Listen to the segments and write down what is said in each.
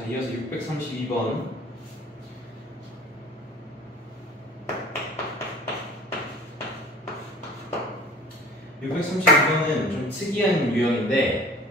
자, 이어서 632번. (632번은) 좀 특이한 유형인데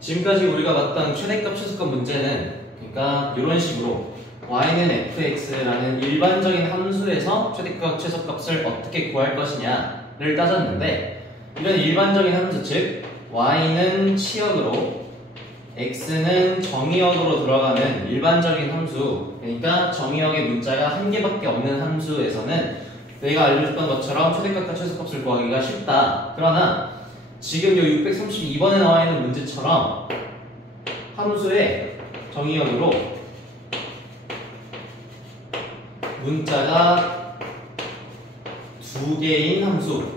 지금까지 우리가 봤던 최대값 최소값 문제는 그러니까 이런 식으로 y는 fx라는 일반적인 함수에서 최대값 최소값을 어떻게 구할 것이냐를 따졌는데, 이런 일반적인 함수 즉 y는 치역으로 x는 정의역으로 들어가는 일반적인 함수, 그러니까 정의역의 문자가 한 개밖에 없는 함수에서는 내가 알려줬던 것처럼 최대값과 최소값을 구하기가 쉽다. 그러나 지금 이 632번에 나와 있는 문제처럼 함수의 정의역으로 문자가 두 개인 함수,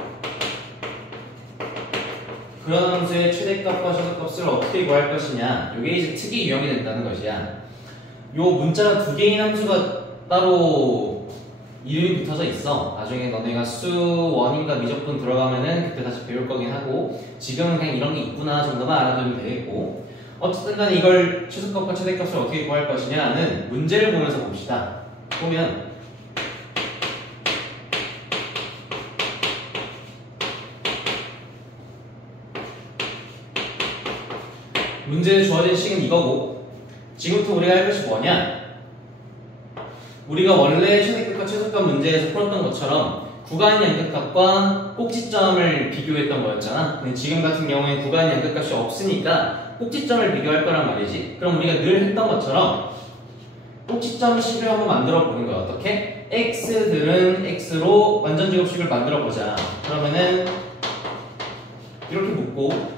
그런 함수의 최대값과 최소값을 어떻게 구할 것이냐, 이게 이제 특이 유형이 된다는 것이야. 요 문자가 두 개인 함수가 따로 이름이 붙어져 있어. 나중에 너네가 수1인가 미적분 들어가면은 그때 다시 배울 거긴 하고, 지금은 그냥 이런 게 있구나 정도만 알아두면 되겠고, 어쨌든 간에 이걸 최소값과 최대값을 어떻게 구할 것이냐는 문제를 보면서 봅시다. 보면 문제에 주어진 식은 이거고, 지금부터 우리가 할 것이 뭐냐, 우리가 원래 최대값과 최소값 문제에서 풀었던 것처럼 구간 양극값과 꼭지점을 비교했던 거였잖아. 근데 지금 같은 경우에 구간 양극값이 없으니까 꼭지점을 비교할 거란 말이지. 그럼 우리가 늘 했던 것처럼 꼭지점식을 한번 만들어 보는 거야. 어떻게? x들은 x로 완전 제곱식을 만들어 보자. 그러면은 이렇게 묶고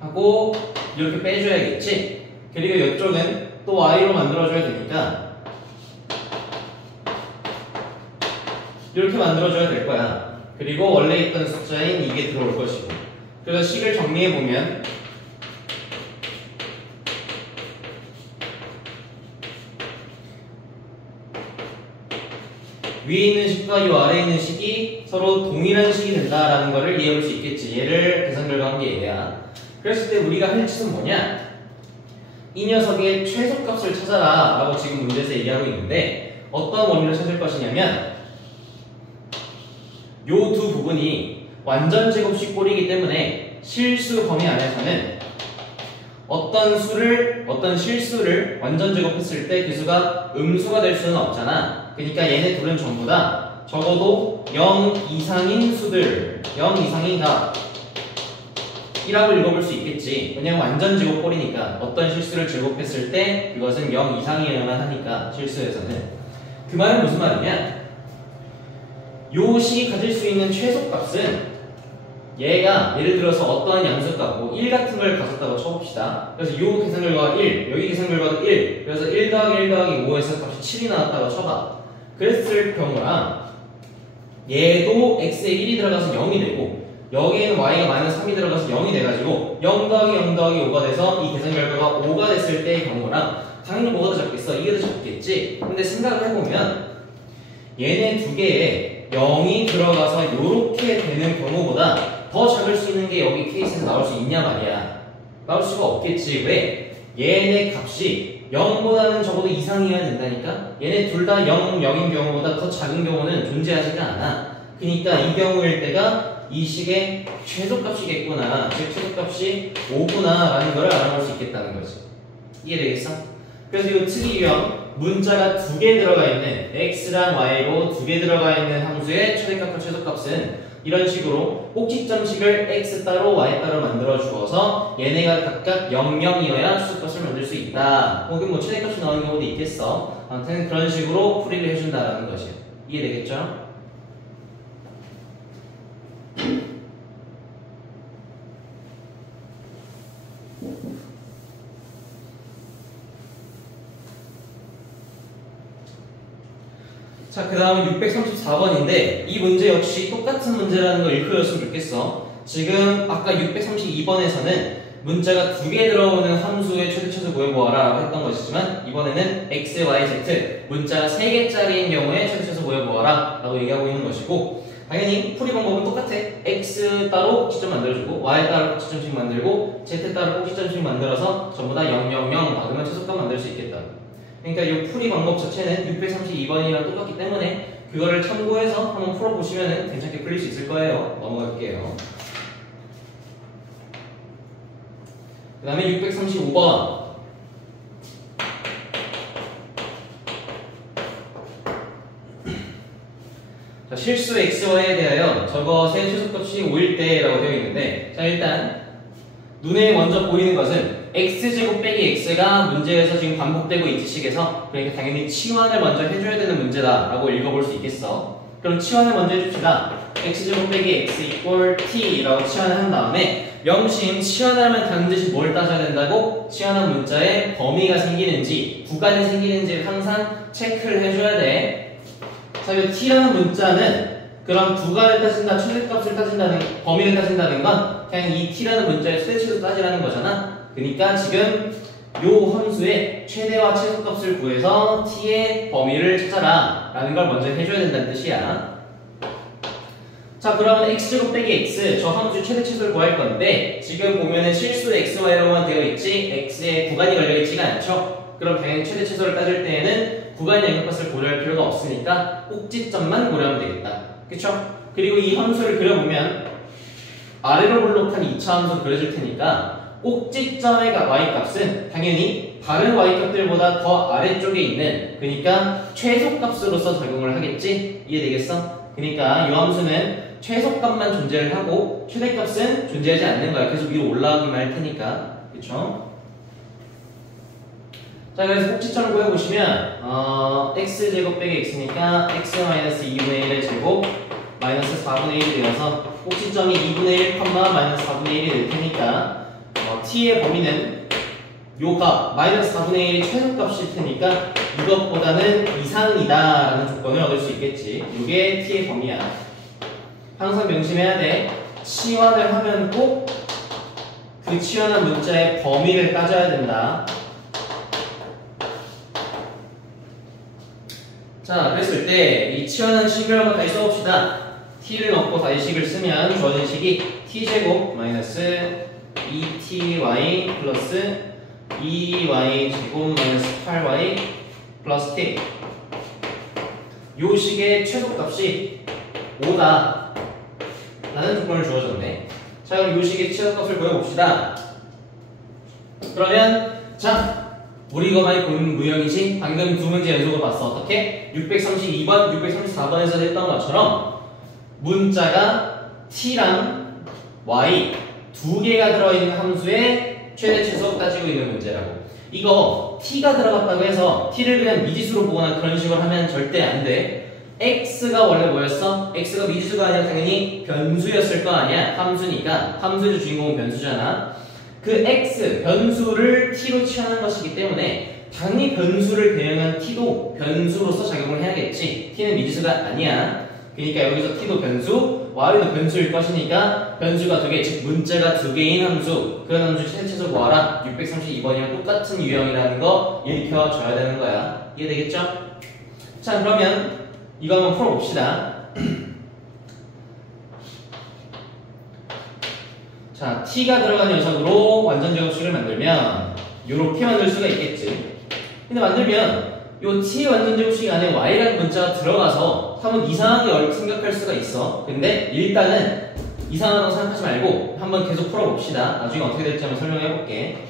하고 이렇게 빼줘야겠지. 그리고 이쪽은 또 y로 만들어줘야 되니까 이렇게 만들어줘야 될 거야. 그리고 원래 있던 숫자인 이게 들어올 것이고, 그래서 식을 정리해보면 위에 있는 식과 이 아래에 있는 식이 서로 동일한 식이 된다라는 것을 이해해볼 수 있겠지. 얘를 계산 결과한 게 얘야. 그랬을 때 우리가 할 짓은 뭐냐, 이 녀석의 최소값을 찾아라 라고 지금 문제에서 얘기하고 있는데, 어떤 원리를 찾을 것이냐면 요 두 부분이 완전 제곱식 꼴이기 때문에 실수 범위 안에서는 어떤 실수를 완전 제곱했을 때 그 수가 음수가 될 수는 없잖아. 그러니까 얘네 둘은 전부 다 적어도 0 이상인 수들, 0 이상인 값 이라고 읽어볼 수 있겠지. 왜냐면 완전 제곱꼴이니까 어떤 실수를 제곱했을 때 그것은 0 이상이어야만 하니까, 실수에서는. 그 말은 무슨 말이냐, 요 식이 가질 수 있는 최소값은 얘가 예를 들어서 어떠한 양수값, 뭐 1 같은 걸 가졌다고 쳐봅시다. 그래서 요 계산 결과가 1, 여기 계산 결과도 1, 그래서 1 더하기 1 더하기 5에서 값이 7이 나왔다고 쳐봐. 그랬을 경우랑 얘도 x에 1이 들어가서 0이 되고 여기에는 y가 마이너스 3이 들어가서 0이 돼가지고 0 더하기 0 더하기 5가 돼서 이 계산 결과가 5가 됐을 때의 경우랑 당연히 뭐가 더 작겠어? 이게 더 작겠지. 근데 생각을 해보면 얘네 두 개에 0이 들어가서 요렇게 되는 경우보다 더 작을 수 있는 게 여기 케이스에서 나올 수 있냐 말이야. 나올 수가 없겠지. 왜? 얘네 값이 0보다는 적어도 이상이어야 된다니까. 얘네 둘 다 0, 0인 경우보다 더 작은 경우는 존재하지가 않아. 그러니까 이 경우일 때가 이 식의 최소값이겠구나, 즉 최소값이 5구나 라는 걸 알아볼 수 있겠다는 거지. 이해되겠어? 그래서 이 특이 유형, 문자가 두 개 들어가 있는 x랑 y로 두 개 들어가 있는 함수의 최대값과 최소값은 이런 식으로 꼭지점식을 x 따로 y 따로 만들어 주어서 얘네가 각각 0, 0이어야 최소값을 만들 수 있다. 혹은 뭐 최대값이 나오는 경우도 있겠어. 아무튼 그런 식으로 풀이를 해준다라는 것이야. 이해되겠죠? 자, 그 다음은 634번인데 이 문제 역시 똑같은 문제라는 걸 읽혀줬으면 좋겠어. 지금 아까 632번에서는 문자가 두 개 들어오는 함수의 최대 최소 구해보아라 라고 했던 것이지만, 이번에는 x, y, z 문자가 3개짜리인 경우에 최대 최소 구해보아라 라고 얘기하고 있는 것이고, 당연히 풀이 방법은 똑같아. x 따로 꼭지점 만들어주고 y 따로 꼭지점씩 만들고 z 따로 꼭지점씩 만들어서 전부 다 0, 0, 0 막으면 최소값 만들 수 있겠다. 그러니까 이 풀이 방법 자체는 632번이랑 똑같기 때문에 그거를 참고해서 한번 풀어보시면 괜찮게 풀릴 수 있을 거예요. 넘어갈게요. 그 다음에 635번. 자, 실수 xy에 대하여 저것의 최소값이 5일 때라고 되어 있는데, 자, 일단 눈에 먼저 보이는 것은 x제곱 빼기 x가 문제에서 지금 반복되고 있지 식에서, 그러니까 당연히 치환을 먼저 해줘야 되는 문제다 라고 읽어볼 수 있겠어. 그럼 치환을 먼저 해줍시다. x제곱 빼기 x 이퀄 t 라고 치환을 한 다음에 명심 치환을 하면 반드시 뭘 따져야 된다고? 치환한 문자에 범위가 생기는지 구간이 생기는지를 항상 체크를 해줘야 돼. 자, 이 t라는 문자는 그럼 구간을 따진다, 최대값을 따진다는, 범위를 따진다는 건 그냥 이 t라는 문자의 최대치도 따지라는 거잖아. 그러니까 지금 요 함수의 최대와 최소값을 구해서 t의 범위를 찾아라 라는 걸 먼저 해줘야 된다는 뜻이야. 자, 그러면 x제곱 빼기 x, 저 함수의 최대 최소를 구할 건데 지금 보면은 실수 xy로만 되어 있지 x에 구간이 걸려있지가 않죠. 그럼 당연히 최대 최소를 따질 때에는 구간의 영역값을 고려할 필요가 없으니까 꼭지점만 고려하면 되겠다. 그쵸? 그리고 이 함수를 그려보면 아래로 볼록한 2차 함수 그려줄 테니까 꼭지점의 y값은 당연히 다른 y값들보다 더 아래쪽에 있는, 그러니까 최소값으로서 적용을 하겠지? 이해되겠어? 그러니까 이 함수는 최소값만 존재를 하고 최대값은 존재하지 않는 거야. 계속 위로 올라가기만 할 테니까. 그쵸? 자, 그래서 꼭지점을 구해보시면 x제곱 빼기 x니까 x-2분의 1의 제곱 마이너스 4분의 1이 되어서 꼭지점이 2분의 1, 마이너스 4분의 1이 될 테니까 t의 범위는 요 값, 마이너스 4분의 1이 최소값일 테니까 이것보다는 이상이다 라는 조건을 얻을 수 있겠지. 이게 t의 범위야. 항상 명심해야 돼. 치환을 하면 꼭 그 치환한 문자의 범위를 따져야 된다. 자, 그랬을 때 이 치환한 식을 한번 다시 써봅시다. t를 넣고 다시 식을 쓰면 주어진 식이 t제곱 마이너스 2ty 플러스 2y 제곱 마이너스 8y 플러스 t. 요 식의 최소값이 5다 라는 조건을 주어졌네. 자, 그럼 요 식의 최소값을 구해봅시다. 그러면 자, 우리 이거 많이 본 무형이지? 방금 두 문제 연속으로 봤어. 어떻게? 632번, 634번에서 했던 것처럼 문자가 t랑 y 두 개가 들어있는 함수의 최대 최소 따지고 있는 문제라고. 이거 t가 들어갔다고 해서 t를 그냥 미지수로 보거나 그런 식으로 하면 절대 안 돼. x가 원래 뭐였어? x가 미지수가 아니라 당연히 변수였을 거 아니야? 함수니까. 함수의 주인공은 변수잖아. 그 x, 변수를 t로 취하는 것이기 때문에 당연히 변수를 대응한 t도 변수로서 작용을 해야겠지. t는 미지수가 아니야. 그러니까 여기서 t도 변수, y도 변수일 것이니까 변수가 두 개, 즉 문자가 두 개인 함수, 그런 함수 최대 최소 구하라. 632번이랑 똑같은 유형이라는 거 일으켜줘야 되는 거야. 이해되겠죠? 자, 그러면 이거 한번 풀어봅시다. 자, t가 들어간 녀석으로 완전 제곱식을 만들면 이렇게 만들 수가 있겠지. 근데 만들면 이 t 완전 제곱식 안에 y라는 문자가 들어가서 한번 이상하게 생각할 수가 있어. 근데 일단은 이상하다고 생각하지 말고 한번 계속 풀어봅시다. 나중에 어떻게 될지 한번 설명해 볼게.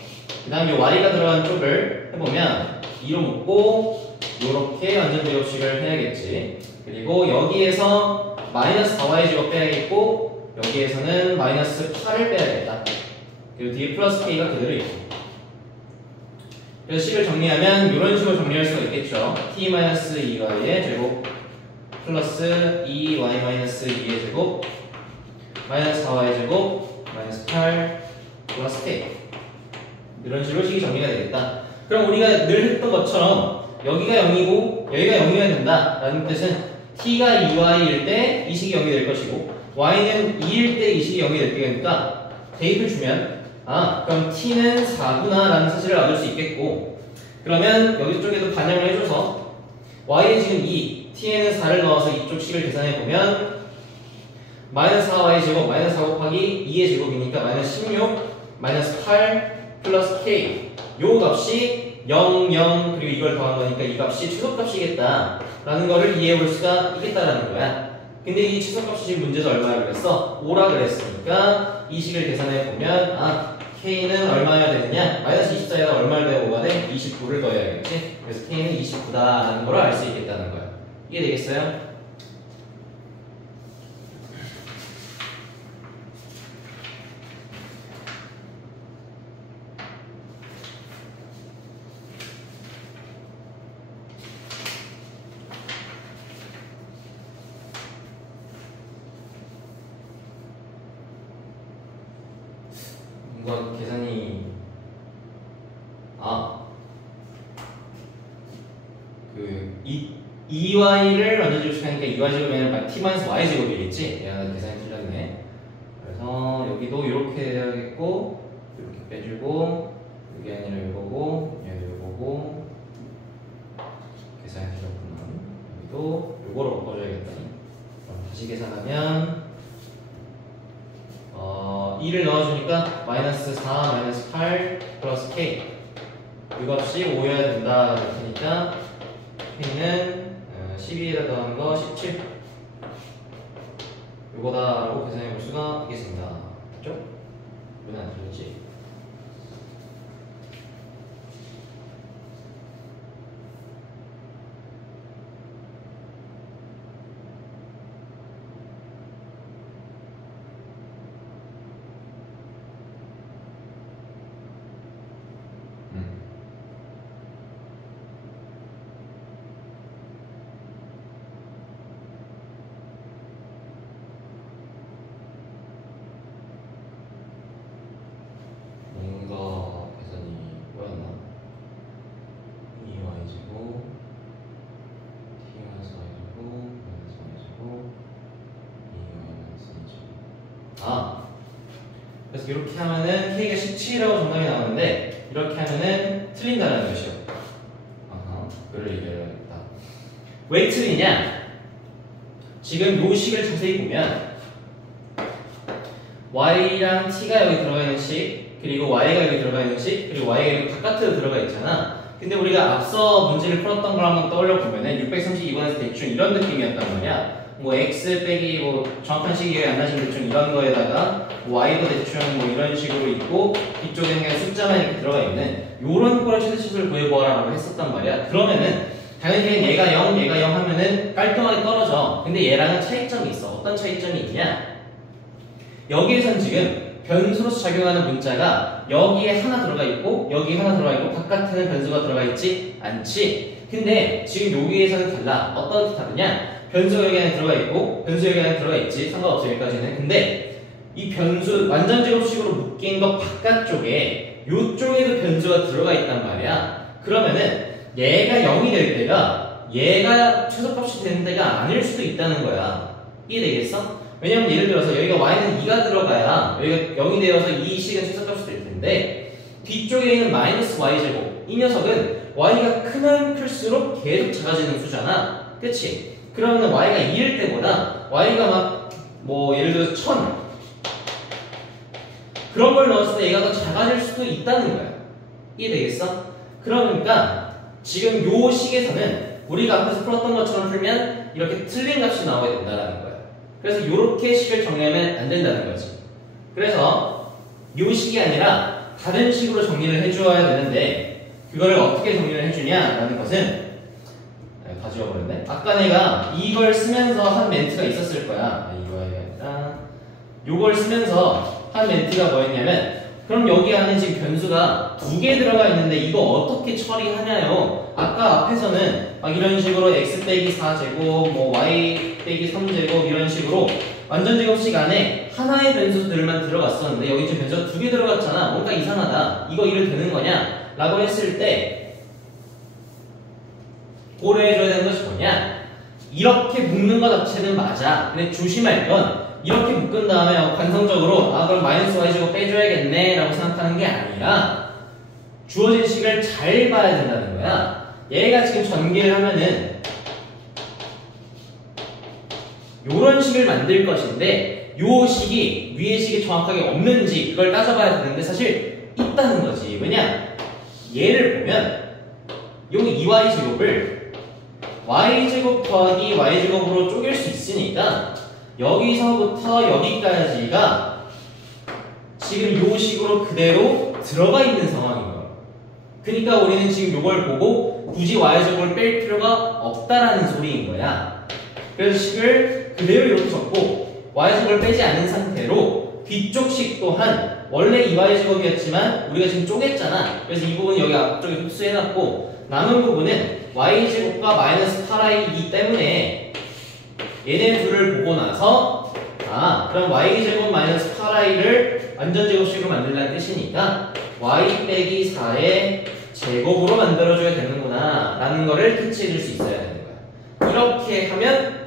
그 다음에 y가 들어간 쪽을 해보면 2로 묶고 이렇게 완전 제곱식을 해야겠지. 그리고 여기에서 마이너스 4y 제곱 빼야겠고 여기에서는 마이너스 8을 빼야겠다. 그리고 뒤에 플러스 k가 그대로 있고. 그래서 식을 정리하면 이런 식으로 정리할 수가 있겠죠. t-2y의 제곱 플러스 2y-2의 제곱 마이너스 4y 제곱 마이너스 8 플러스 k. 이런 식으로 식이 정리가 되겠다. 그럼 우리가 늘 했던 것처럼 여기가 0이고 여기가 0이어야 된다 라는 뜻은 t가 2y일 때 이 식이 0이 될 것이고 y는 2일 때 이 식이 0이 될 때니까 대입을 주면 그럼 t는 4구나 라는 사실을 얻을 수 있겠고, 그러면 여기 쪽에도 반영을 해줘서 y에 지금 2, t에는 4를 넣어서 이쪽 식을 계산해보면 마이너스 4y제곱 마이너스 4 곱하기 2의 제곱이니까 마이너스 16 마이너스 8 플러스 k 요 값이 0, 0 그리고 이걸 더한 거니까 이 값이 최소값이겠다 라는 거를 이해해 볼 수가 있겠다라는 거야. 근데 이 최소값이 지금 문제에서 얼마야 그랬어? 5라 그랬으니까 이 식을 계산해 보면 아 k는 얼마여야 되느냐? 마이너스 24에다 얼마를 더해 5가 돼? 29를 더해야겠지? 그래서 k는 29다라는 걸 알 수 있겠다는 거야. 이해 되겠어요? 뭔가 계산이 그 2y를 먼저 제곱시키니까 2y 제곱이면 t-y 제곱이겠지? 내가 계산이 틀렸네. 그래서 여기도 이렇게 해야겠고 이렇게 빼주고 이게 아니라 이거고 얘도 이거고 계산이 틀렸구나. 여기도 이거로 바꿔줘야겠다. 그럼 다시 계산하면 2를 넣어주니까 마이너스 4 마이너스 8 플러스 k 이 값이 5여야 된다 그랬으니까 k는 12에다 더한 거 17 이거다라고 계산해 볼 수가 있겠습니다. 그렇죠? 왜 안 틀렸지? 뭔가 계산이 뭐였나? 2y제곱 t-y제곱 마이너스 y제곱 2y-2제곱 그래서 이렇게 하면은 k가 17이라고 정답이 나오는데 이렇게 하면은 틀린다는 것이요. 그걸 얘기해야겠다. 왜 틀리냐? 지금 요 식을 자세히 보면 y랑 t가 여기 들어가 있는 식 그리고 y가 여기 들어가 있는 식 그리고 y가 여기 바깥으로 들어가 있잖아. 근데 우리가 앞서 문제를 풀었던 걸 한번 떠올려 보면은 632번에서 대충 이런 느낌이었단 말이야. 뭐 x 빼기 뭐 정확한 식이 기억이 안 나시면 대충 이런 거에다가 y도 대충 뭐 이런 식으로 있고 뒤쪽에 그냥 숫자만 이렇게 들어가 있는 요런 거를 최대치수를 구해보아라 라고 했었단 말이야. 그러면은 당연히 얘가 0 얘가 0 하면은 깔끔하게 떨어져. 근데 얘랑은 차이점이 있어. 어떤 차이점이 있냐? 여기에선 지금 변수로서 작용하는 문자가 여기에 하나 들어가 있고 여기 하나 들어가 있고 바깥에는 변수가 들어가 있지 않지. 근데 지금 여기에서는 달라. 어떻게 다르냐? 변수가 여기 안에 들어가 있고 변수 여기 안에 들어가 있지. 상관없어 여기까지는. 근데 이 변수 완전 제곱식으로 묶인 것 바깥쪽에 요쪽에도 변수가 들어가 있단 말이야. 그러면은 얘가 0이 될 때가 얘가 최소값이 되는 데가 아닐 수도 있다는 거야. 이해되겠어? 왜냐면 예를 들어서 여기가 y는 2가 들어가야 여기가 0이 되어서 이 식은 최소값이 될 텐데 뒤쪽에 있는 마이너스 y제곱 이 녀석은 y가 크면 클수록 계속 작아지는 수잖아. 그치? 그러면 y가 2일 때보다 y가 막 뭐 예를 들어서 1000 그런 걸 넣었을 때 얘가 더 작아질 수도 있다는 거야. 이해되겠어? 그러니까 지금 요 식에서는 우리가 앞에서 풀었던 것처럼 풀면 이렇게 틀린 값이 나와야 된다는 거야. 그래서 이렇게 식을 정리하면 안 된다는 거지. 그래서 요 식이 아니라 다른 식으로 정리를 해줘야 되는데 그거를 어떻게 정리를 해주냐라는 것은 다 지워버렸네. 아까 내가 이걸 쓰면서 한 멘트가 있었을 거야. 이거 해야겠다. 요걸 쓰면서 한 멘트가 뭐였냐면 그럼 여기 안에 지금 변수가 2개 들어가 있는데 이거 어떻게 처리하냐요. 아까 앞에서는 막 이런 식으로 x 빼기 4제곱 뭐 y 빼기 3제곱 이런 식으로 완전 제곱식 안에 하나의 변수들만 들어갔었는데 여기 지금 변수가 2개 들어갔잖아. 뭔가 이상하다. 이거 이래 되는 거냐? 라고 했을 때 고려해줘야 되는 것이 뭐냐? 이렇게 묶는 것 자체는 맞아. 근데 조심할 건 이렇게 묶은 다음에 관성적으로 그럼 마이너스 y제곱 빼줘야겠네 라고 생각하는 게 아니라 주어진 식을 잘 봐야 된다는 거야. 얘가 지금 전개를 하면은 요런 식을 만들 것인데 요 식이 위의 식이 정확하게 없는지 그걸 따져봐야 되는데 사실 있다는 거지. 왜냐? 얘를 보면 요 2y제곱을 y제곱 더하기 y제곱으로 쪼갤 수 있으니까 여기서부터 여기까지가 지금 요 식으로 그대로 들어가 있는 상황인 거야. 그러니까 우리는 지금 요걸 보고 굳이 y제곱을 뺄 필요가 없다라는 소리인 거야. 그래서 식을 그대로 이렇게 적고 y제곱을 빼지 않은 상태로 뒤쪽 식 또한 원래 2y제곱이었지만 우리가 지금 쪼갰잖아. 그래서 이 부분 여기 앞쪽에 흡수해놨고 남은 부분은 y제곱과 마이너스 8i이기 때문에 얘네 둘을 보고 나서 그럼 y제곱 마이너스 8i를 완전제곱식으로 만들라는 뜻이니까 y 빼기 4의 제곱으로 만들어줘야 되는구나 라는 거를 캐치해줄 수 있어야 되는 거야. 이렇게 하면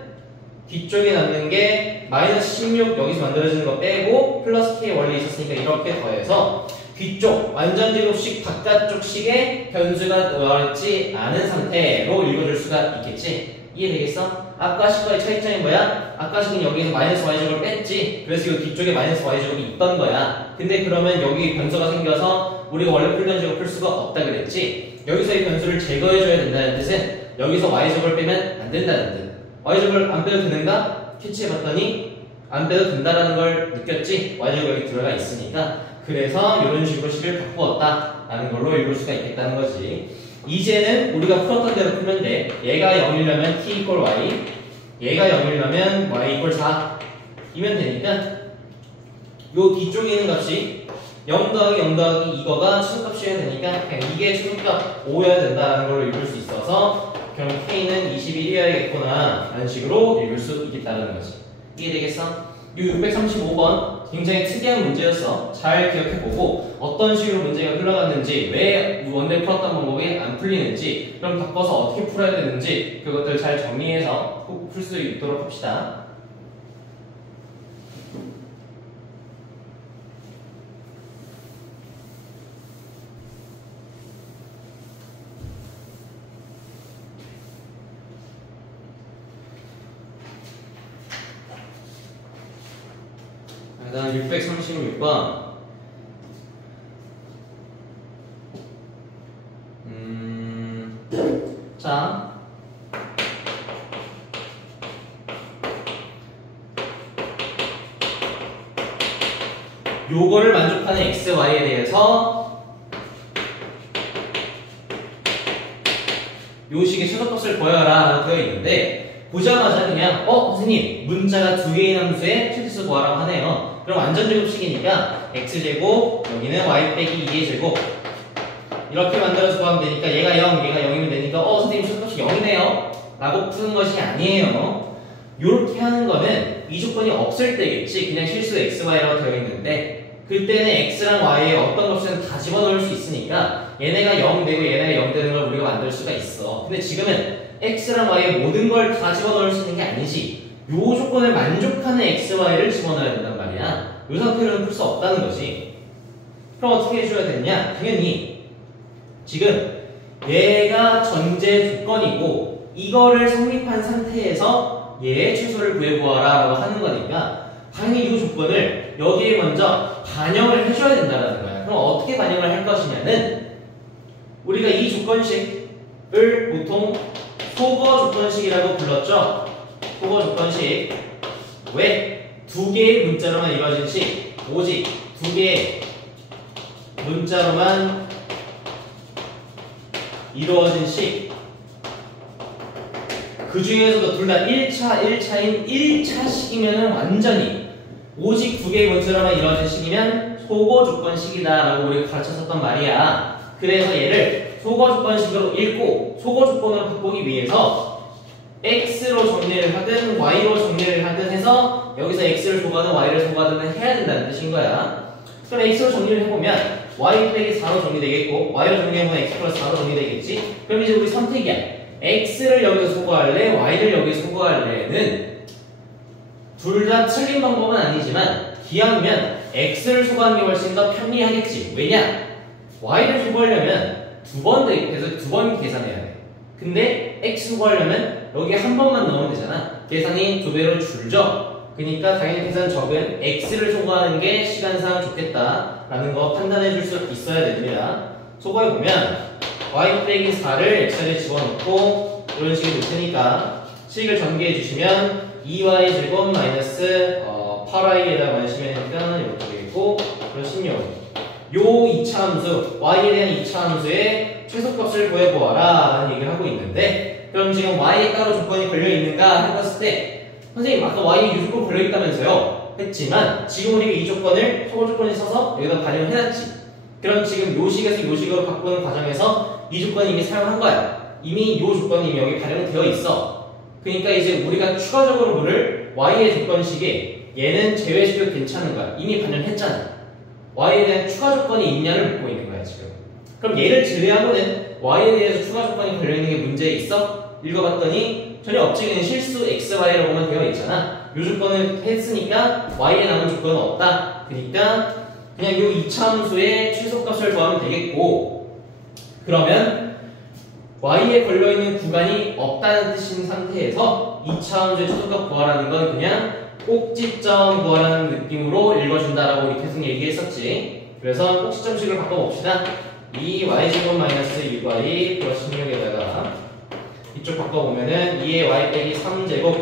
뒤쪽에 남는 게 마이너스 16 여기서 만들어지는 거 빼고 플러스 k 원래 있었으니까 이렇게 더해서 뒤쪽 완전제곱식 바깥쪽 식에 변수가 들어있지 않은 상태로 읽어줄 수가 있겠지. 이해되겠어? 아까 식과의 차이점이 뭐야? 아까 식은 여기에서 마이너스 y제곱을 뺐지. 그래서 이 뒤쪽에 마이너스 y제곱이 있던 거야. 근데 그러면 여기 변수가 생겨서 우리가 원래 풀던 제곱 풀 수가 없다 그랬지. 여기서 이 변수를 제거해줘야 된다는 뜻은 여기서 y제곱을 빼면 안 된다는 뜻. y제곱을 안 빼도 되는가? 캐치해봤더니 안 빼도 된다라는 걸 느꼈지. y제곱 여기 들어가 있으니까. 그래서 이런 식으로 식을 바꾸었다 라는 걸로 읽을 수가 있겠다는 거지. 이제는 우리가 풀었던 대로 풀면 돼. 얘가 0이려면 t equal y, 얘가 0이려면 y equal 4 이면 되니까 요 뒤쪽에 있는 값이 0 더하기 0 더하기 이거가 최소값이어야 되니까 그냥 이게 최소값 5여야 된다는 걸로 읽을 수 있어서 그럼 k는 21이어야겠구나 라는 식으로 읽을 수 있겠다는 거지. 이해되겠어? 이 635번 굉장히 특이한 문제였어. 잘 기억해보고 어떤 식으로 문제가 흘러갔는지, 왜 원래 풀었던 방법이 안 풀리는지, 그럼 바꿔서 어떻게 풀어야 되는지 그것들 잘 정리해서 꼭 풀 수 있도록 합시다. 다음 636번. 자, 요거를 만족하는 x, y에 대해서 요 식의 최소값을 구하라 되어 있는데 보자마자 그냥 선생님 문자가 두 개의 함수의 최대수 구하라고 하네요. 그럼 완전제곱식이니까 x제곱 여기는 y 빼기 2의 제곱 이렇게 만들어서 구하면 되니까 얘가 0, 얘가 0이면 되니까 선생님 최소값이 0이네요 라고 푸는 것이 아니에요. 요렇게 하는 거는 이 조건이 없을 때겠지. 그냥 실수 x, y라고 되어 있는데 그때는 x랑 y의 어떤 값은 다 집어넣을 수 있으니까 얘네가 0 되고 얘네가 0 되는 걸 우리가 만들 수가 있어. 근데 지금은 x랑 y의 모든 걸 다 집어넣을 수 있는 게 아니지. 요 조건을 만족하는 x, y를 집어넣어야 된단 말이야. 요 상태로는 풀 수 없다는 거지. 그럼 어떻게 해줘야 되냐? 당연히 지금 얘가 전제 조건이고 이거를 성립한 상태에서 얘의 최소를 구해보아라 라고 하는 거니까 당연히 이 조건을 여기에 먼저 반영을 해줘야 된다는 거야. 그럼 어떻게 반영을 할 것이냐는 우리가 이 조건식을 보통 소거 조건식이라고 불렀죠. 소거 조건식. 왜? 두 개의 문자로만 이루어진 식, 오직 두 개의 문자로만 이루어진 식. 그 중에서도 둘 다 1차인 1차식이면 완전히 오직 두 개의 문자로만 이루어진 식이면 소거 조건식이다 라고 우리가 가르쳤었단 말이야. 그래서 얘를 소거 조건식으로 읽고 소거 조건으로 바꾸기 위해서 x로 정리를 하든 y로 정리를 하든 해서 여기서 x를 소거하든 y를 소거하든 해야 된다는 뜻인 거야. 그럼 x로 정리를 해보면 y 빼기 4로 정리되겠고 y로 정리해보면 x 플러스 4로 정리되겠지. 그럼 이제 우리 선택이야. x를 여기서 소거할래? y를 여기서 소거할래는 둘 다 틀린 방법은 아니지만 기하면 x를 소거하는 게 훨씬 더 편리하겠지. 왜냐? y를 소거하려면 두 번 계산해야 돼. 근데 x 소거하려면 여기 한 번만 넣으면 되잖아. 계산이 두 배로 줄죠. 그러니까 당연히 계산 적은 x를 소거하는 게 시간상 좋겠다라는 거 판단해 줄 수 있어야 됩니다. 소거해 보면 y 빼기 4를 x에 집어넣고 이런 식으로 놓을 테니까 식을 전개해 주시면 2y 제곱 마이너스 8y에다 마이너스면 이렇게 되겠고 그리고 16. 요 2차 함수 y에 대한 2차 함수의 최소값을 구해보아라 라는 얘기를 하고 있는데 그럼 지금 y에 따로 조건이 걸려있는가 해봤을 때 선생님 아까 y에 유조건 걸려있다면서요 했지만 지금 우리가 이 조건을 소거 조건을 써서 여기다 반영을 해놨지. 그럼 지금 요 식에서 요 식으로 바꾸는 과정에서 이 조건이 이미 사용한 거야. 이미 요 조건이 이미 여기 반영되어 있어. 그러니까 이제 우리가 추가적으로 물을 y의 조건식에 얘는 제외시켜도 괜찮은 거야. 이미 반영했잖아. y에 대한 추가 조건이 있냐를 묻고 있는 거야 지금. 그럼 얘를 제외하고는 y에 대해서 추가 조건이 걸려있는 게 문제 있어? 읽어봤더니 전혀 없지. 그냥 실수 xy라고만 되어 있잖아. 요 조건을 했으니까 y에 남은 조건은 없다. 그러니까 그냥 요 2차 함수의 최소값을 구하면 되겠고 그러면 y에 걸려있는 구간이 없다는 뜻인 상태에서 2차 함수의 최소값 구하라는 건 그냥 꼭지점 구하라는 느낌으로 읽어준다라고 우리 계속 얘기했었지. 그래서 꼭지점식을 바꿔봅시다. 2y제곱 마이너스 6y 플러스 16에다가 이쪽 바꿔보면은 2의 y 빼기 3제곱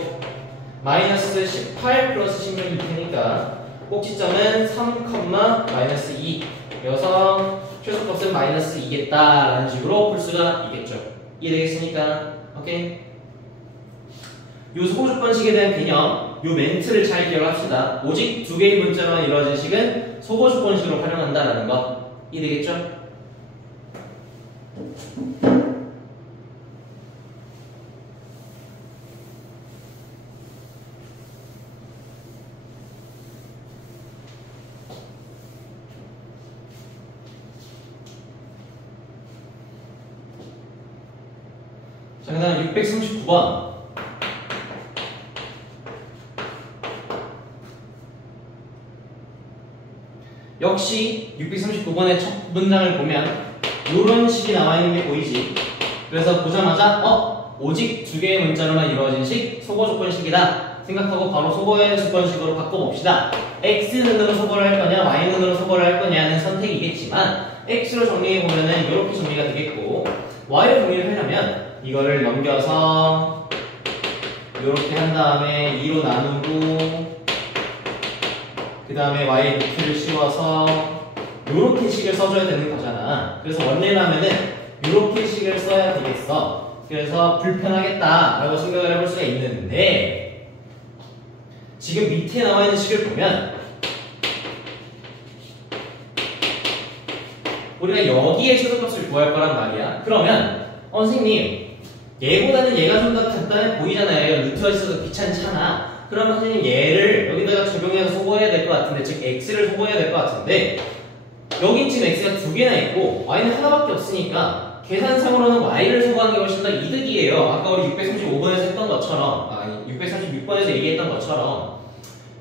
마이너스 18 플러스 16이 테니까 꼭지점은 3, 마이너스 2 여기서 최소값은 마이너스 2겠다 라는 식으로 풀 수가 있겠죠. 이해되겠습니까? 오케이? 요 소거 조건식에 대한 개념, 요 멘트를 잘 기억합시다. 오직 두 개의 문자로만 이루어진 식은 소거 조건식으로 활용한다라는 것. 이해되겠죠? 자, 그 다음 639번. 역시 639번의 첫 문장을 보면 이런 식이 나와 있는 게 보이지. 그래서 보자마자 오직 두 개의 문자로만 이루어진 식 소거 조건식이다 생각하고 바로 소거의 조건식으로 바꿔봅시다. x는으로 소거를 할 거냐 y는으로 소거를 할 거냐는 선택이겠지만 x로 정리해보면은 이렇게 정리가 되겠고 y로 정리를 하려면 이거를 넘겨서 이렇게 한 다음에 2로 나누고 그 다음에 y의 루트를 씌워서 요렇게 식을 써줘야 되는 거잖아. 그래서 원래라면은 요렇게 식을 써야 되겠어. 그래서 불편하겠다 라고 생각을 해볼 수가 있는데 지금 밑에 나와 있는 식을 보면 우리가 여기에 최소값을 구할 거란 말이야. 그러면 선생님 얘보다는 얘가 좀 더 간단해 보이잖아요. 루트가 있어서 귀찮잖아. 그러면 선생님 얘를 여기다가 적용해서 소거해야 될 것 같은데 즉 x를 소거해야 될 것 같은데 여기 지금 x가 두 개나 있고 y는 하나밖에 없으니까 계산상으로는 y를 소거하는 게 훨씬 더 이득이에요. 아까 우리 635번에서 했던 것처럼 636번에서 얘기했던 것처럼.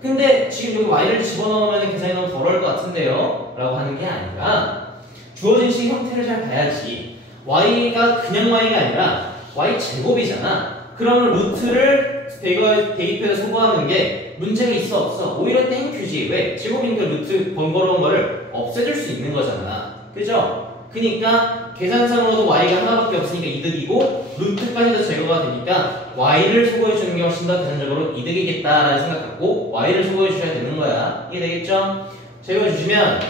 근데 지금 여기 y를 집어넣으면 계산이 너무 더러울 것 같은데요? 라고 하는 게 아니라 주어진 식 형태를 잘 봐야지. y가 그냥 y가 아니라 y 제곱이잖아. 그러면 루트를 대입해서 소거하는 게 문제가 있어 없어? 오히려 땡큐지. 왜? 제곱이니까 루트 번거로운 거를 없애줄 수 있는 거잖아. 그죠? 그니까 계산상으로도 y가 하나밖에 없으니까 이득이고 루트까지도 제거가 되니까 y를 소거해주는 게 훨씬 더 계산적으로 이득이겠다라는 생각 갖고 y를 소거해주셔야 되는 거야. 이해되겠죠? 제거해주시면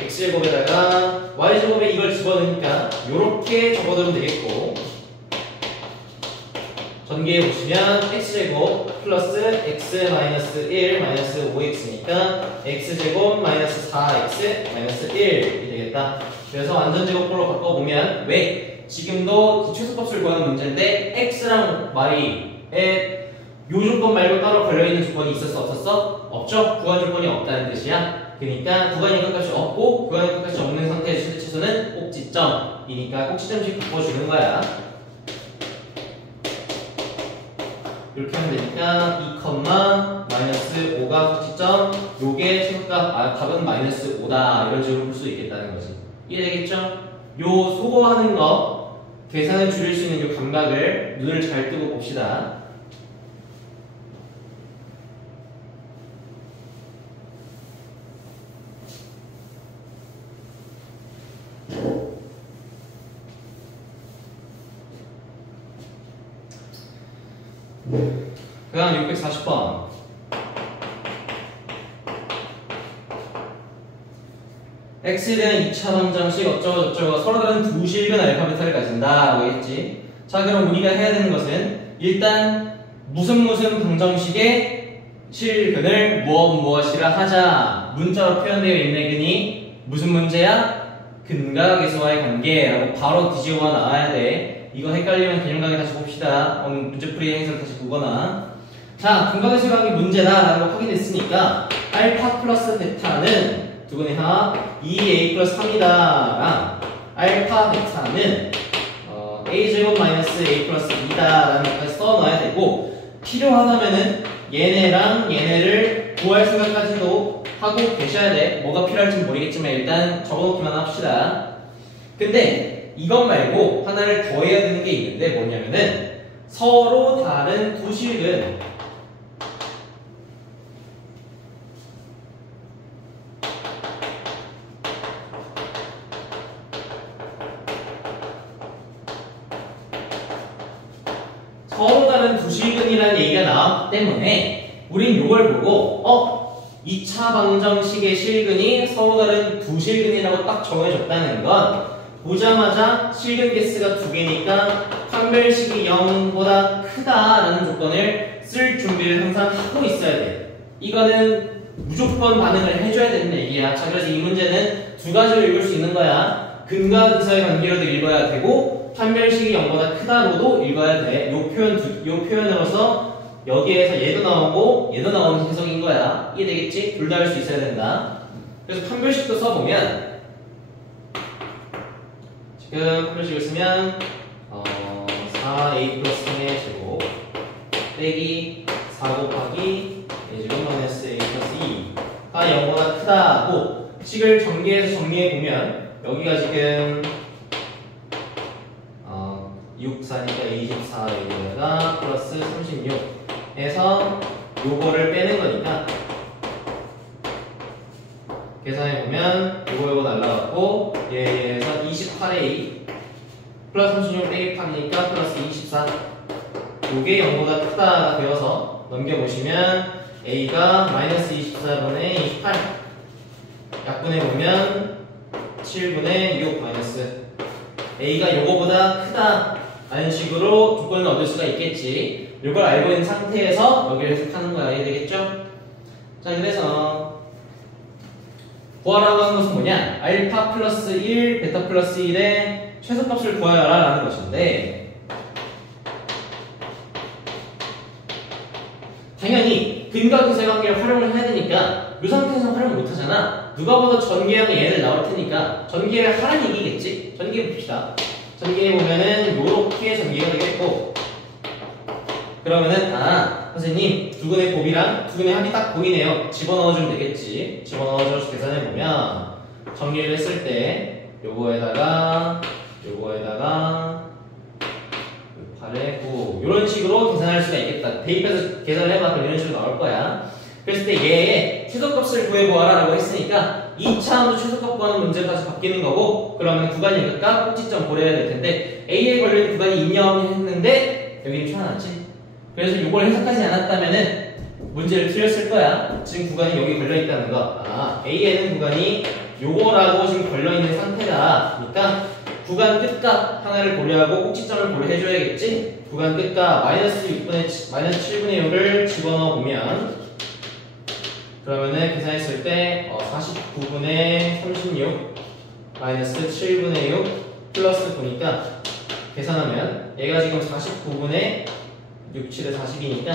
x제곱에다가 y제곱에 이걸 집어넣으니까 요렇게 적어두면 되겠고 전개해 보시면 x제곱 플러스 x 마이너스 1 마이너스 5x니까 x제곱 마이너스 4x 마이너스 1이 되겠다. 그래서 완전제곱꼴로 바꿔보면 왜? 지금도 최소값을 구하는 문제인데 x랑 y에 요 조건 말고 따로 걸려있는 조건이 있었어 없었어? 없죠? 구간 조건이 없다는 뜻이야. 그러니까 구간이 끝까지 없고 구간이 끝까지 없는 상태의 최소는 꼭지점이니까 꼭지점씩 바꿔주는 거야. 이렇게 하면 되니까 2, 마이너스 5가 꼭지점 요게 최소값 답은 마이너스 5다 이런 식으로 볼 수 있겠다는 거지. 이해되겠죠? 요 소거하는 거 계산을 줄일 수 있는 요 감각을 눈을 잘 뜨고 봅시다. 그 다음 640번. x에 대한 2차 방정식 어쩌고저쩌고 서로 다른 두 실근 알파벳을 가진다 라고 했지. 자, 그럼 우리가 해야 되는 것은 일단 무슨 방정식의 실근을 무엇이라 하자. 문자로 표현되어 있는 근이 무슨 문제야? 근과 계수와의 관계라고 바로 뒤집어 나와야 돼. 이거 헷갈리면 개념 강의 다시 봅시다. 오늘 문제풀이 행사를 다시 보거나. 자, 근과 계수의 관계 문제다라고 확인했으니까 알파 플러스 베타는 두근의 합 2a 플러스 3이다 랑 알파 베타는 a제곱 마이너스 a 플러스 2다 라는 것까지 써놔야 되고, 필요하다면은 얘네랑 얘네를 구할 생각까지도 하고 계셔야 돼. 뭐가 필요할지 모르겠지만 일단 적어놓기만 합시다. 근데 이것 말고 하나를 더 해야 되는 게 있는데 뭐냐면은 서로 다른 두 실근 서로 다른 두 실근이라는 얘기가 나왔기 때문에 우린 이걸 보고 2차 방정식의 실근이 서로 다른 두 실근이라고 딱 정해졌다는 건 보자마자 실근 개수가 두 개니까 판별식이 0보다 크다라는 조건을 쓸 준비를 항상 하고 있어야 돼. 이거는 무조건 반응을 해줘야 되는 얘기야. 자, 그래서 이 문제는 두 가지로 읽을 수 있는 거야. 근과 근사의 관계로도 읽어야 되고 판별식이 0보다 크다로도 읽어야 돼. 요 표현으로서 여기에서 얘도 나오고 얘도 나오는 해석인 거야. 이해되겠지? 둘 다 할 수 있어야 된다. 그래서 판별식도 써보면 지금 판별식을 쓰면 4a 플러스 3의 제곱 빼기 4 곱하기 a제곱 마이너스 a 플러스 2가 0보다 크다고 식을 전개해서 정리해보면 여기가 지금 6, 4니까 24여기다가 플러스 36 해서 요거를 빼는 거니까 계산해보면 요거 날라갔고 얘에서 28a 플러스 36 빼기 8이니까 플러스 24 요게 0보다 크다 되어서 넘겨보시면 a가 마이너스 24분의 28 약분해보면 7분의 6 마이너스 a가 요거보다 크다 라는 식으로 조건을 얻을 수가 있겠지. 이걸 알고 있는 상태에서 여기를 해석하는 거야. 이해되겠죠? 자, 그래서 구하라고 하는 것은 뭐냐? 알파 플러스 1, 베타 플러스 1의 최소값을 구하여라 라는 것인데, 당연히 근과 근사의 관계를 활용을 해야 되니까 이 상태에서 활용을 못하잖아. 누가 봐도 전개하면 얘를 나올 테니까 전개를 하라는 얘기겠지? 전개해 봅시다. 전개해보면은 요렇게 전개가 되겠고, 그러면은 선생님 두근의 곱이랑 두근의 합이 딱 보이네요. 집어넣어주면 되겠지. 집어넣어줘서 계산해보면 전개를 했을 때 요거에다가 8에 9 이런 식으로 계산할 수가 있겠다. 대입해서 계산을 해봐. 그럼 이런 식으로 나올 거야. 그랬을 때 얘의 최소값을 구해보아라 라고 했으니까 2차원도 최소값 구하는 문제까지 바뀌는 거고, 그러면 구간이니까 꼭지점 고려해야 될 텐데 A에 걸려있는 구간이 있냐 했는데 여기는 쳐놨지. 그래서 이걸 해석하지 않았다면은 문제를 틀렸을 거야. 지금 구간이 여기 걸려있다는 거. A에는 구간이 요거라고 지금 걸려있는 상태다. 그러니까 구간 끝값 하나를 고려하고 꼭지점을 고려해줘야겠지. 구간 끝값 마이너스 7분의 6을 집어넣어 보면, 그러면은 계산했을 때 49분의 36 마이너스 7분의 6 플러스 9니까 계산하면 얘가 지금 49분의 6, 7에 40이니까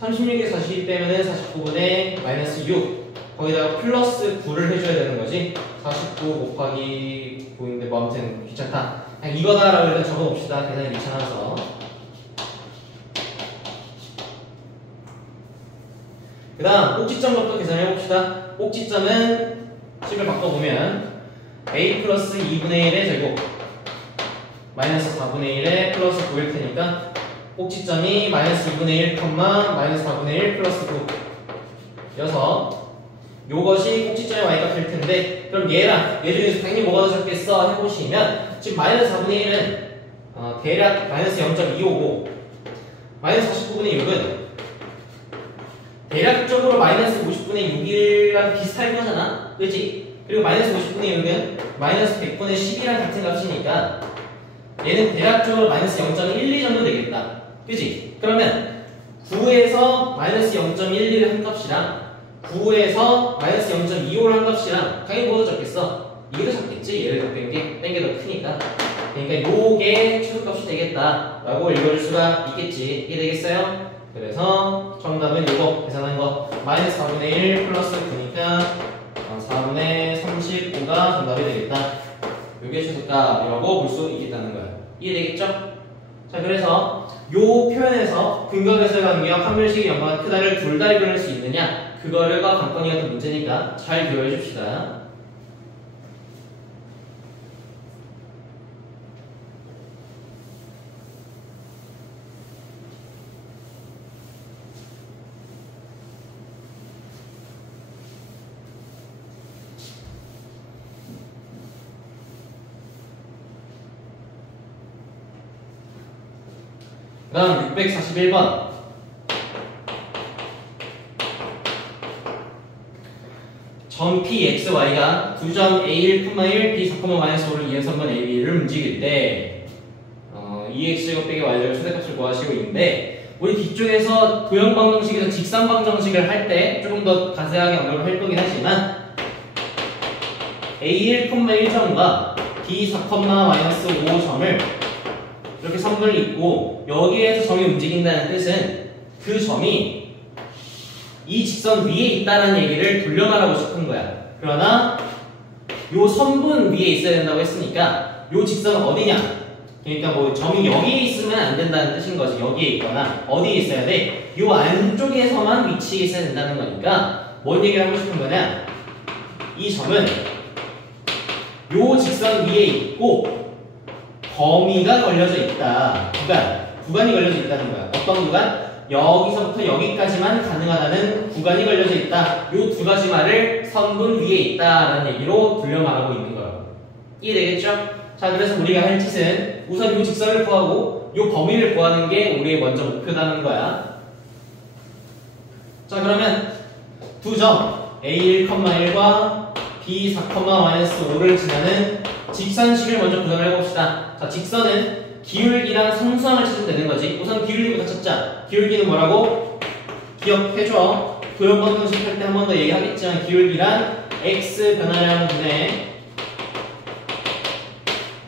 36에 40 빼면은 49분의 마이너스 6 거기다가 플러스 9를 해줘야 되는 거지. 49 곱하기 9인데 뭐 아무튼 귀찮다. 그냥 이거다라고 일단 적어봅시다. 계산이 귀찮아서. 그 다음 꼭지점부터 계산해봅시다. 꼭지점은 식을 바꿔보면 a 플러스 2분의 1의 제곱 마이너스 4분의 1의 플러스 9일 테니까 꼭지점이 마이너스 2분의 1, 마이너스 4분의 1 플러스 9 여서 요것이 꼭지점의 y값일 텐데, 그럼 얘랑 얘 중에서 당연히 뭐가 더 적겠어 해보시면 지금 마이너스 4분의 1은 대략 마이너스 0.255 마이너스 49분의 6은 대략적으로 마이너스 50분의 6이랑 비슷할 거잖아. 그치? 그리고 마이너스 50분의 6은 마이너스 100분의 10이랑 같은 값이니까 얘는 대략적으로 마이너스 0.12 정도 되겠다. 그치? 그러면 9에서 마이너스 0.11을 한 값이랑 9에서 마이너스 0.25를 한 값이랑 당연히 뭐가 더 적겠어? 이게 더 적겠지? 얘를 더 뺀 게 더 크니까. 그러니까 요게 최소값이 되겠다 라고 읽어줄 수가 있겠지. 이게 되겠어요? 그래서 정답은 요거 계산한 거 마이너스 4분의 1 플러스 9니까 4분의 35가 정답이 되겠다. 요게 최소값이라고 볼 수 있겠다는 거야. 이해되겠죠? 자, 그래서 요 표현에서 근거계수의 간격 판별식의 연관과 크다를 둘 다 이뤄낼 수 있느냐, 그거가 관건이 같은 문제니까 잘 기억해 줍시다. 그 다음 641번 점 Pxy가 두 점 A1, B4, -5를 이은 선분 AB를 움직일 때 EX제곱 빼기 Y제곱 최대값을 구하시고 있는데, 우리 뒤쪽에서 도형방정식에서 직선방정식을 할 때 조금 더 자세하게 언급을 할 거긴 하지만 A1, 1점과 B4, -5점을 이렇게 선분을 잇고 여기에서 점이 움직인다는 뜻은 그 점이 이 직선 위에 있다는 얘기를 돌려 말하고 싶은 거야. 그러나 요 선분 위에 있어야 된다고 했으니까 요 직선은 어디냐? 그러니까 뭐 점이 여기에 있으면 안 된다는 뜻인 거지. 여기에 있거나 어디에 있어야 돼? 요 안쪽에서만 위치에 있어야 된다는 거니까 뭔 얘기를 하고 싶은 거냐? 이 점은 요 직선 위에 있고 범위가 걸려져 있다. 구간이 걸려져 있다는 거야. 어떤 구간? 여기서부터 여기까지만 가능하다는 구간이 걸려져 있다. 요 두 가지 말을 선분 위에 있다라는 얘기로 돌려 말하고 있는 거야. 이해되겠죠? 자, 그래서 우리가 할 짓은 우선 요 직선을 구하고 요 범위를 구하는 게 우리의 먼저 목표라는 거야. 자, 그러면 두 점 A1,1과 B4,-5를 지나는 직선식을 먼저 구성을 해봅시다. 자, 직선은 기울기랑 상수항을 찾으면 되는 거지. 우선 기울기부터 찾자. 기울기는 뭐라고? 기억해줘. 도형방정식 할 때 한 번 더 얘기하겠지만 기울기란 x 변화량 분의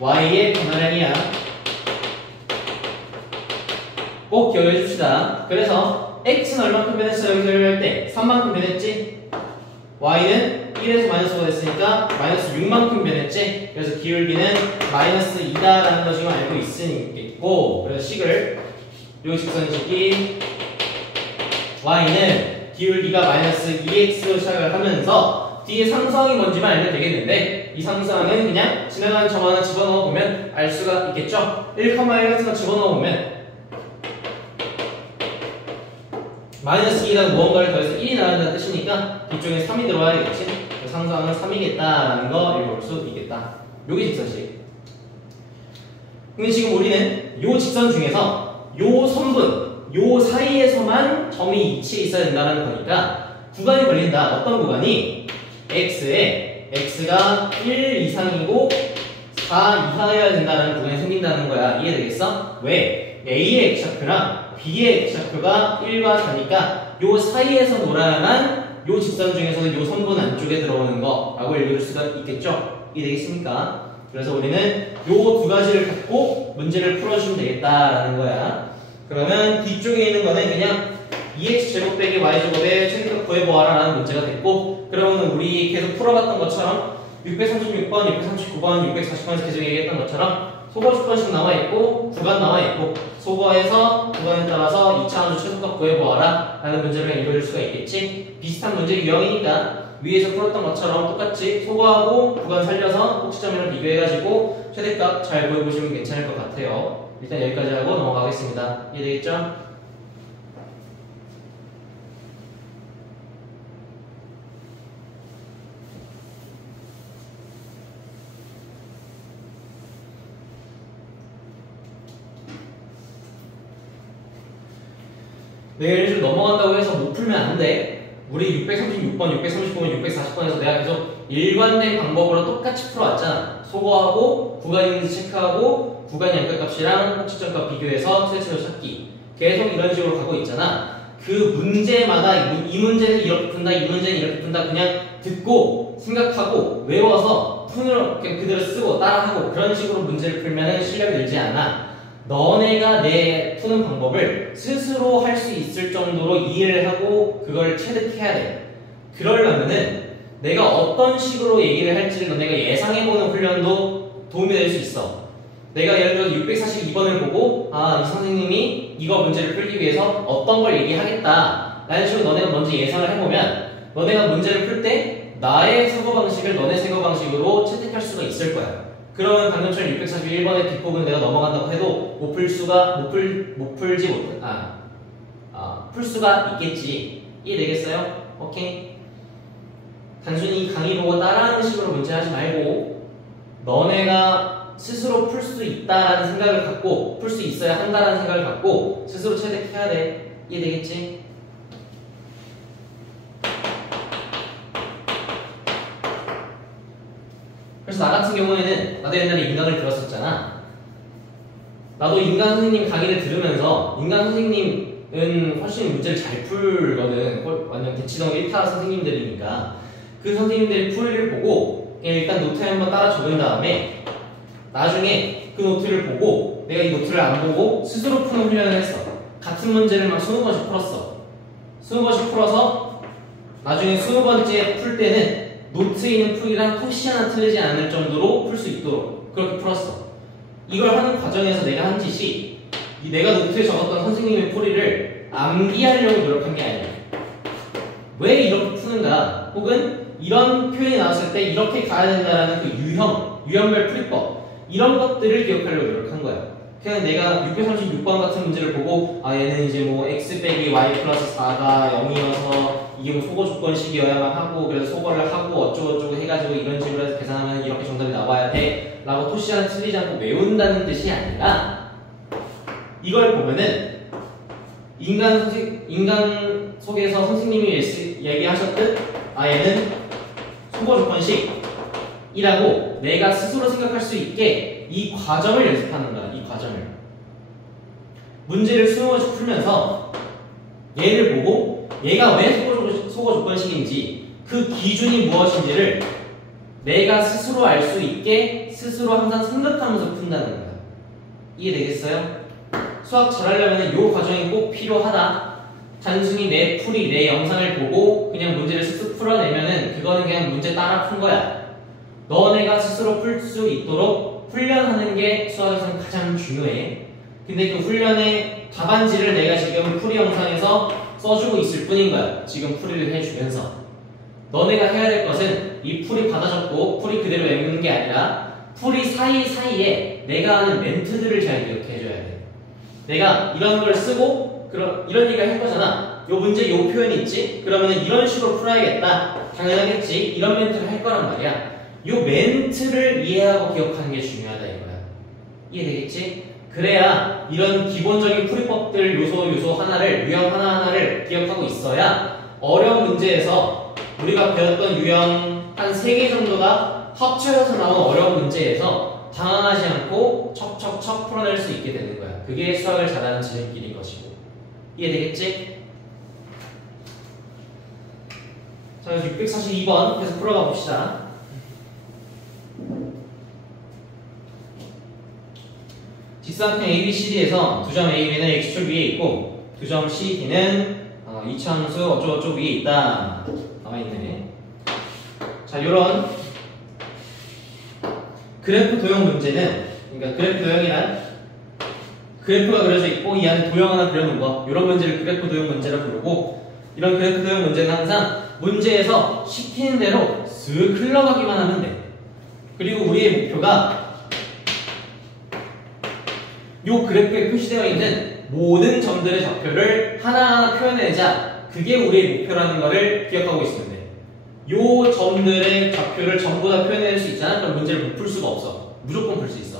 y의 변화량이야. 꼭 기억해 줍시다. 그래서 x는 얼마큼 변했어요? 여기서 할 때 3만큼 변했지? y는 1에서 마이너스가 됐으니까 마이너스 6만큼 변했지? 그래서 기울기는 마이너스 2다라는 거 지금 알고 있고, 그래서 식을 요 직선식이 y는 기울기가 마이너스 2x로 시작을 하면서 뒤에 상수항이 뭔지만 알면 되겠는데, 이 상수항은 그냥 지나가는 점 하나 집어넣어 보면 알 수가 있겠죠? 1, 1 같은 거 집어넣어 보면 마이너스 2에다가 무언가를 더해서 1이 나간다는 뜻이니까 뒤쪽에 3이 들어와야겠지? 상수항은 3이겠다라는 거 읽어볼 수 있겠다. 요게 직선식. 근데 지금 우리는 요 직선 중에서 요 선분, 요 사이에서만 점이 위치해 있어야 된다는 거니까 구간이 걸린다. 어떤 구간이? x에 x가 1 이상이고 4 이하여야 된다는 구간이 생긴다는 거야. 이해되겠어? 왜? A의 X좌표랑 B의 X좌표가 1과 4니까 요 사이에서 놀아야만 요 직선 중에서 요 선분 안쪽에 들어오는 거라고 읽을 수가 있겠죠? 이해되겠습니까? 그래서 우리는 요 두 가지를 갖고 문제를 풀어주면 되겠다라는 거야. 그러면 뒤쪽에 있는 거는 그냥 2x제곱 빼기 y제곱의 최대값 구해보아라 라는 문제가 됐고, 그러면 우리 계속 풀어봤던 것처럼 636번, 639번, 640번에서 계속 얘기했던 것처럼 소거 10번씩 나와있고 구간 나와있고 소거에서 구간에 따라서 2차원적 최소값 구해보아라 라는 문제를 읽어줄 수가 있겠지. 비슷한 문제 유형이니까 위에서 풀었던 것처럼 똑같이 소거하고 구간 살려서 꼭지점이랑 비교해가지고 최대값 잘 구해보시면 괜찮을 것 같아요. 일단 여기까지 하고 넘어가겠습니다. 이해되겠죠? 내가 예를 들어 넘어간다고 해서 못 풀면 안 돼. 우리 636번, 639번, 640번에서 내가 계속 일관된 방법으로 똑같이 풀어왔잖아. 소거하고 구간 있는지 체크하고 구간 양극값이랑 꼭지점값 비교해서 최대치로 찾기. 계속 이런 식으로 가고 있잖아. 그 문제마다 이 문제는 이렇게 푼다, 이 문제는 이렇게 푼다 그냥 듣고 생각하고 외워서 푼으로 그대로 쓰고 따라하고 그런 식으로 문제를 풀면 실력이 늘지 않아. 너네가 내 푸는 방법을 스스로 할 수 있을 정도로 이해를 하고 그걸 체득해야 돼. 그러려면은 내가 어떤 식으로 얘기를 할지를 너네가 예상해보는 훈련도 도움이 될 수 있어. 내가 예를 들어 642번을 보고 이 선생님이 이거 문제를 풀기 위해서 어떤 걸 얘기하겠다 라는 식으로 너네가 먼저 예상을 해보면 너네가 문제를 풀 때 나의 사고방식을 너네 사고방식으로 채택할 수가 있을 거야. 그러면 방금처럼 641번의 뒷부분을 내가 넘어간다고 해도 풀 수가 있겠지. 이해되겠어요? 오케이? 단순히 강의 보고 따라하는 식으로 문제 하지 말고 너네가 스스로 풀 수 있다라는 생각을 갖고 풀 수 있어야 한다라는 생각을 갖고 스스로 체득해야 돼. 이해되겠지? 그래서 나 같은 경우에는 나도 옛날에 인강을 들었었잖아. 나도 인강 선생님 강의를 들으면서 인강 선생님은 훨씬 문제를 잘 풀거든. 완전 대치동 1타 선생님들이니까 그 선생님들의 풀이를 보고 그냥 일단 노트에 한번 따라 적은 다음에 나중에 그 노트를 보고 내가 이 노트를 안 보고 스스로 푸는 훈련을 했어. 같은 문제를 막 20번씩 풀었어. 20번씩 풀어서 나중에 20번째 풀 때는 노트에 있는 풀이랑 토시 하나 틀리지 않을 정도로 풀 수 있도록 그렇게 풀었어. 이걸 하는 과정에서 내가 한 짓이 내가 노트에 적었던 선생님의 풀이를 암기하려고 노력한 게 아니야. 왜 이렇게 푸는가 혹은 이런 표현이 나왔을 때 이렇게 가야 된다라는 그 유형별 풀이법 이런 것들을 기억하려고 노력한 거야. 그냥 내가 636번 같은 문제를 보고 얘는 이제 뭐 x 빼기 y 플러스 4가 0이어서 이게 뭐 소거 조건식이어야만 하고 그래서 소거를 하고 어쩌고저쩌고 해가지고 이런 식으로 해서 계산하면 이렇게 정답이 나와야 돼 라고 토시 하나 틀리지 않고 외운다는 뜻이 아니라 이걸 보면은 인간 속에서 선생님이 얘기하셨듯 얘는 소거 조건식이라고 내가 스스로 생각할 수 있게 이 과정을 연습하는 거야. 이 과정을 문제를 20번씩 풀면서 얘를 보고 얘가 왜 소거 조건식인지 그 기준이 무엇인지를 내가 스스로 알 수 있게 스스로 항상 생각하면서 푼다는 거야. 이해되겠어요? 수학 잘하려면 이 과정이 꼭 필요하다. 단순히 내 풀이, 내 영상을 보고 그냥 문제를 쓱쓱 풀어내면은 그거는 그냥 문제 따라 푼 거야. 너네가 스스로 풀 수 있도록 훈련하는 게 수학에서는 가장 중요해. 근데 그 훈련의 답안지를 내가 지금 풀이 영상에서 써주고 있을 뿐인 거야. 지금 풀이를 해주면서. 너네가 해야 될 것은 이 풀이 받아 적고 풀이 그대로 외우는 게 아니라 풀이 사이사이에 내가 하는 멘트들을 잘 기억해줘야 돼. 내가 이런 걸 쓰고 이런 얘기를 할 거잖아. 요 문제 요 표현이 있지? 그러면 이런 식으로 풀어야겠다. 당연하겠지? 이런 멘트를 할 거란 말이야. 요 멘트를 이해하고 기억하는 게 중요하다 이거야. 이해되겠지? 그래야 이런 기본적인 풀이법들 요소 하나를 유형 하나하나를 기억하고 있어야 어려운 문제에서 우리가 배웠던 유형 한 3개 정도가 합쳐져서 나온 어려운 문제에서 당황하지 않고 척척척 풀어낼 수 있게 되는 거야. 그게 수학을 잘하는 지름길인 것이고. 이해되겠지? 자, 642번 계속 풀어가 봅시다. 직사각형 ABCD에서 2점 AB는 X축 위에 있고 2점 CD는 이차함수 어쩌고저쩌고 위에 있다. 나와있네. 자, 요런 그래프 도형 문제는, 그러니까 그래프 도형이란 그래프가 그려져 있고 이 안에 도형 하나 그려놓은 거, 요런 문제를 그래프 도형 문제라고 부르고, 이런 그래프 도형 문제는 항상 문제에서 시키는 대로 쓱 흘러가기만 하면 돼. 그리고 우리의 목표가 요 그래프에 표시되어 있는 모든 점들의 좌표를 하나하나 표현해내자. 그게 우리의 목표라는 거를 기억하고 있으면 돼. 요 점들의 좌표를 전부 다 표현해낼 수 있잖아. 그럼 문제를 못 풀 수가 없어. 무조건 풀 수 있어.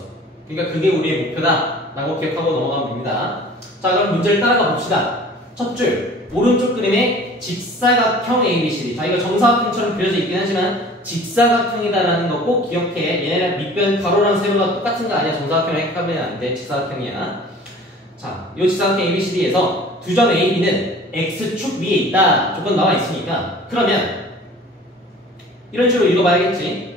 그러니까 그게 우리의 목표다 라고 기억하고 넘어가면 됩니다. 자, 그럼 문제를 따라가 봅시다. 첫 줄 오른쪽 그림에 직사각형 ABCD. 자, 이거 정사각형처럼 그려져 있긴 하지만 직사각형이다라는 거 꼭 기억해. 얘네랑 밑변 가로랑 세로가 똑같은 거 아니야. 정사각형 헷갈리면 안 돼. 직사각형이야. 자, 이 직사각형 ABCD에서 두 점 AB는 X축 위에 있다. 조건 나와 있으니까. 그러면 이런 식으로 읽어봐야겠지.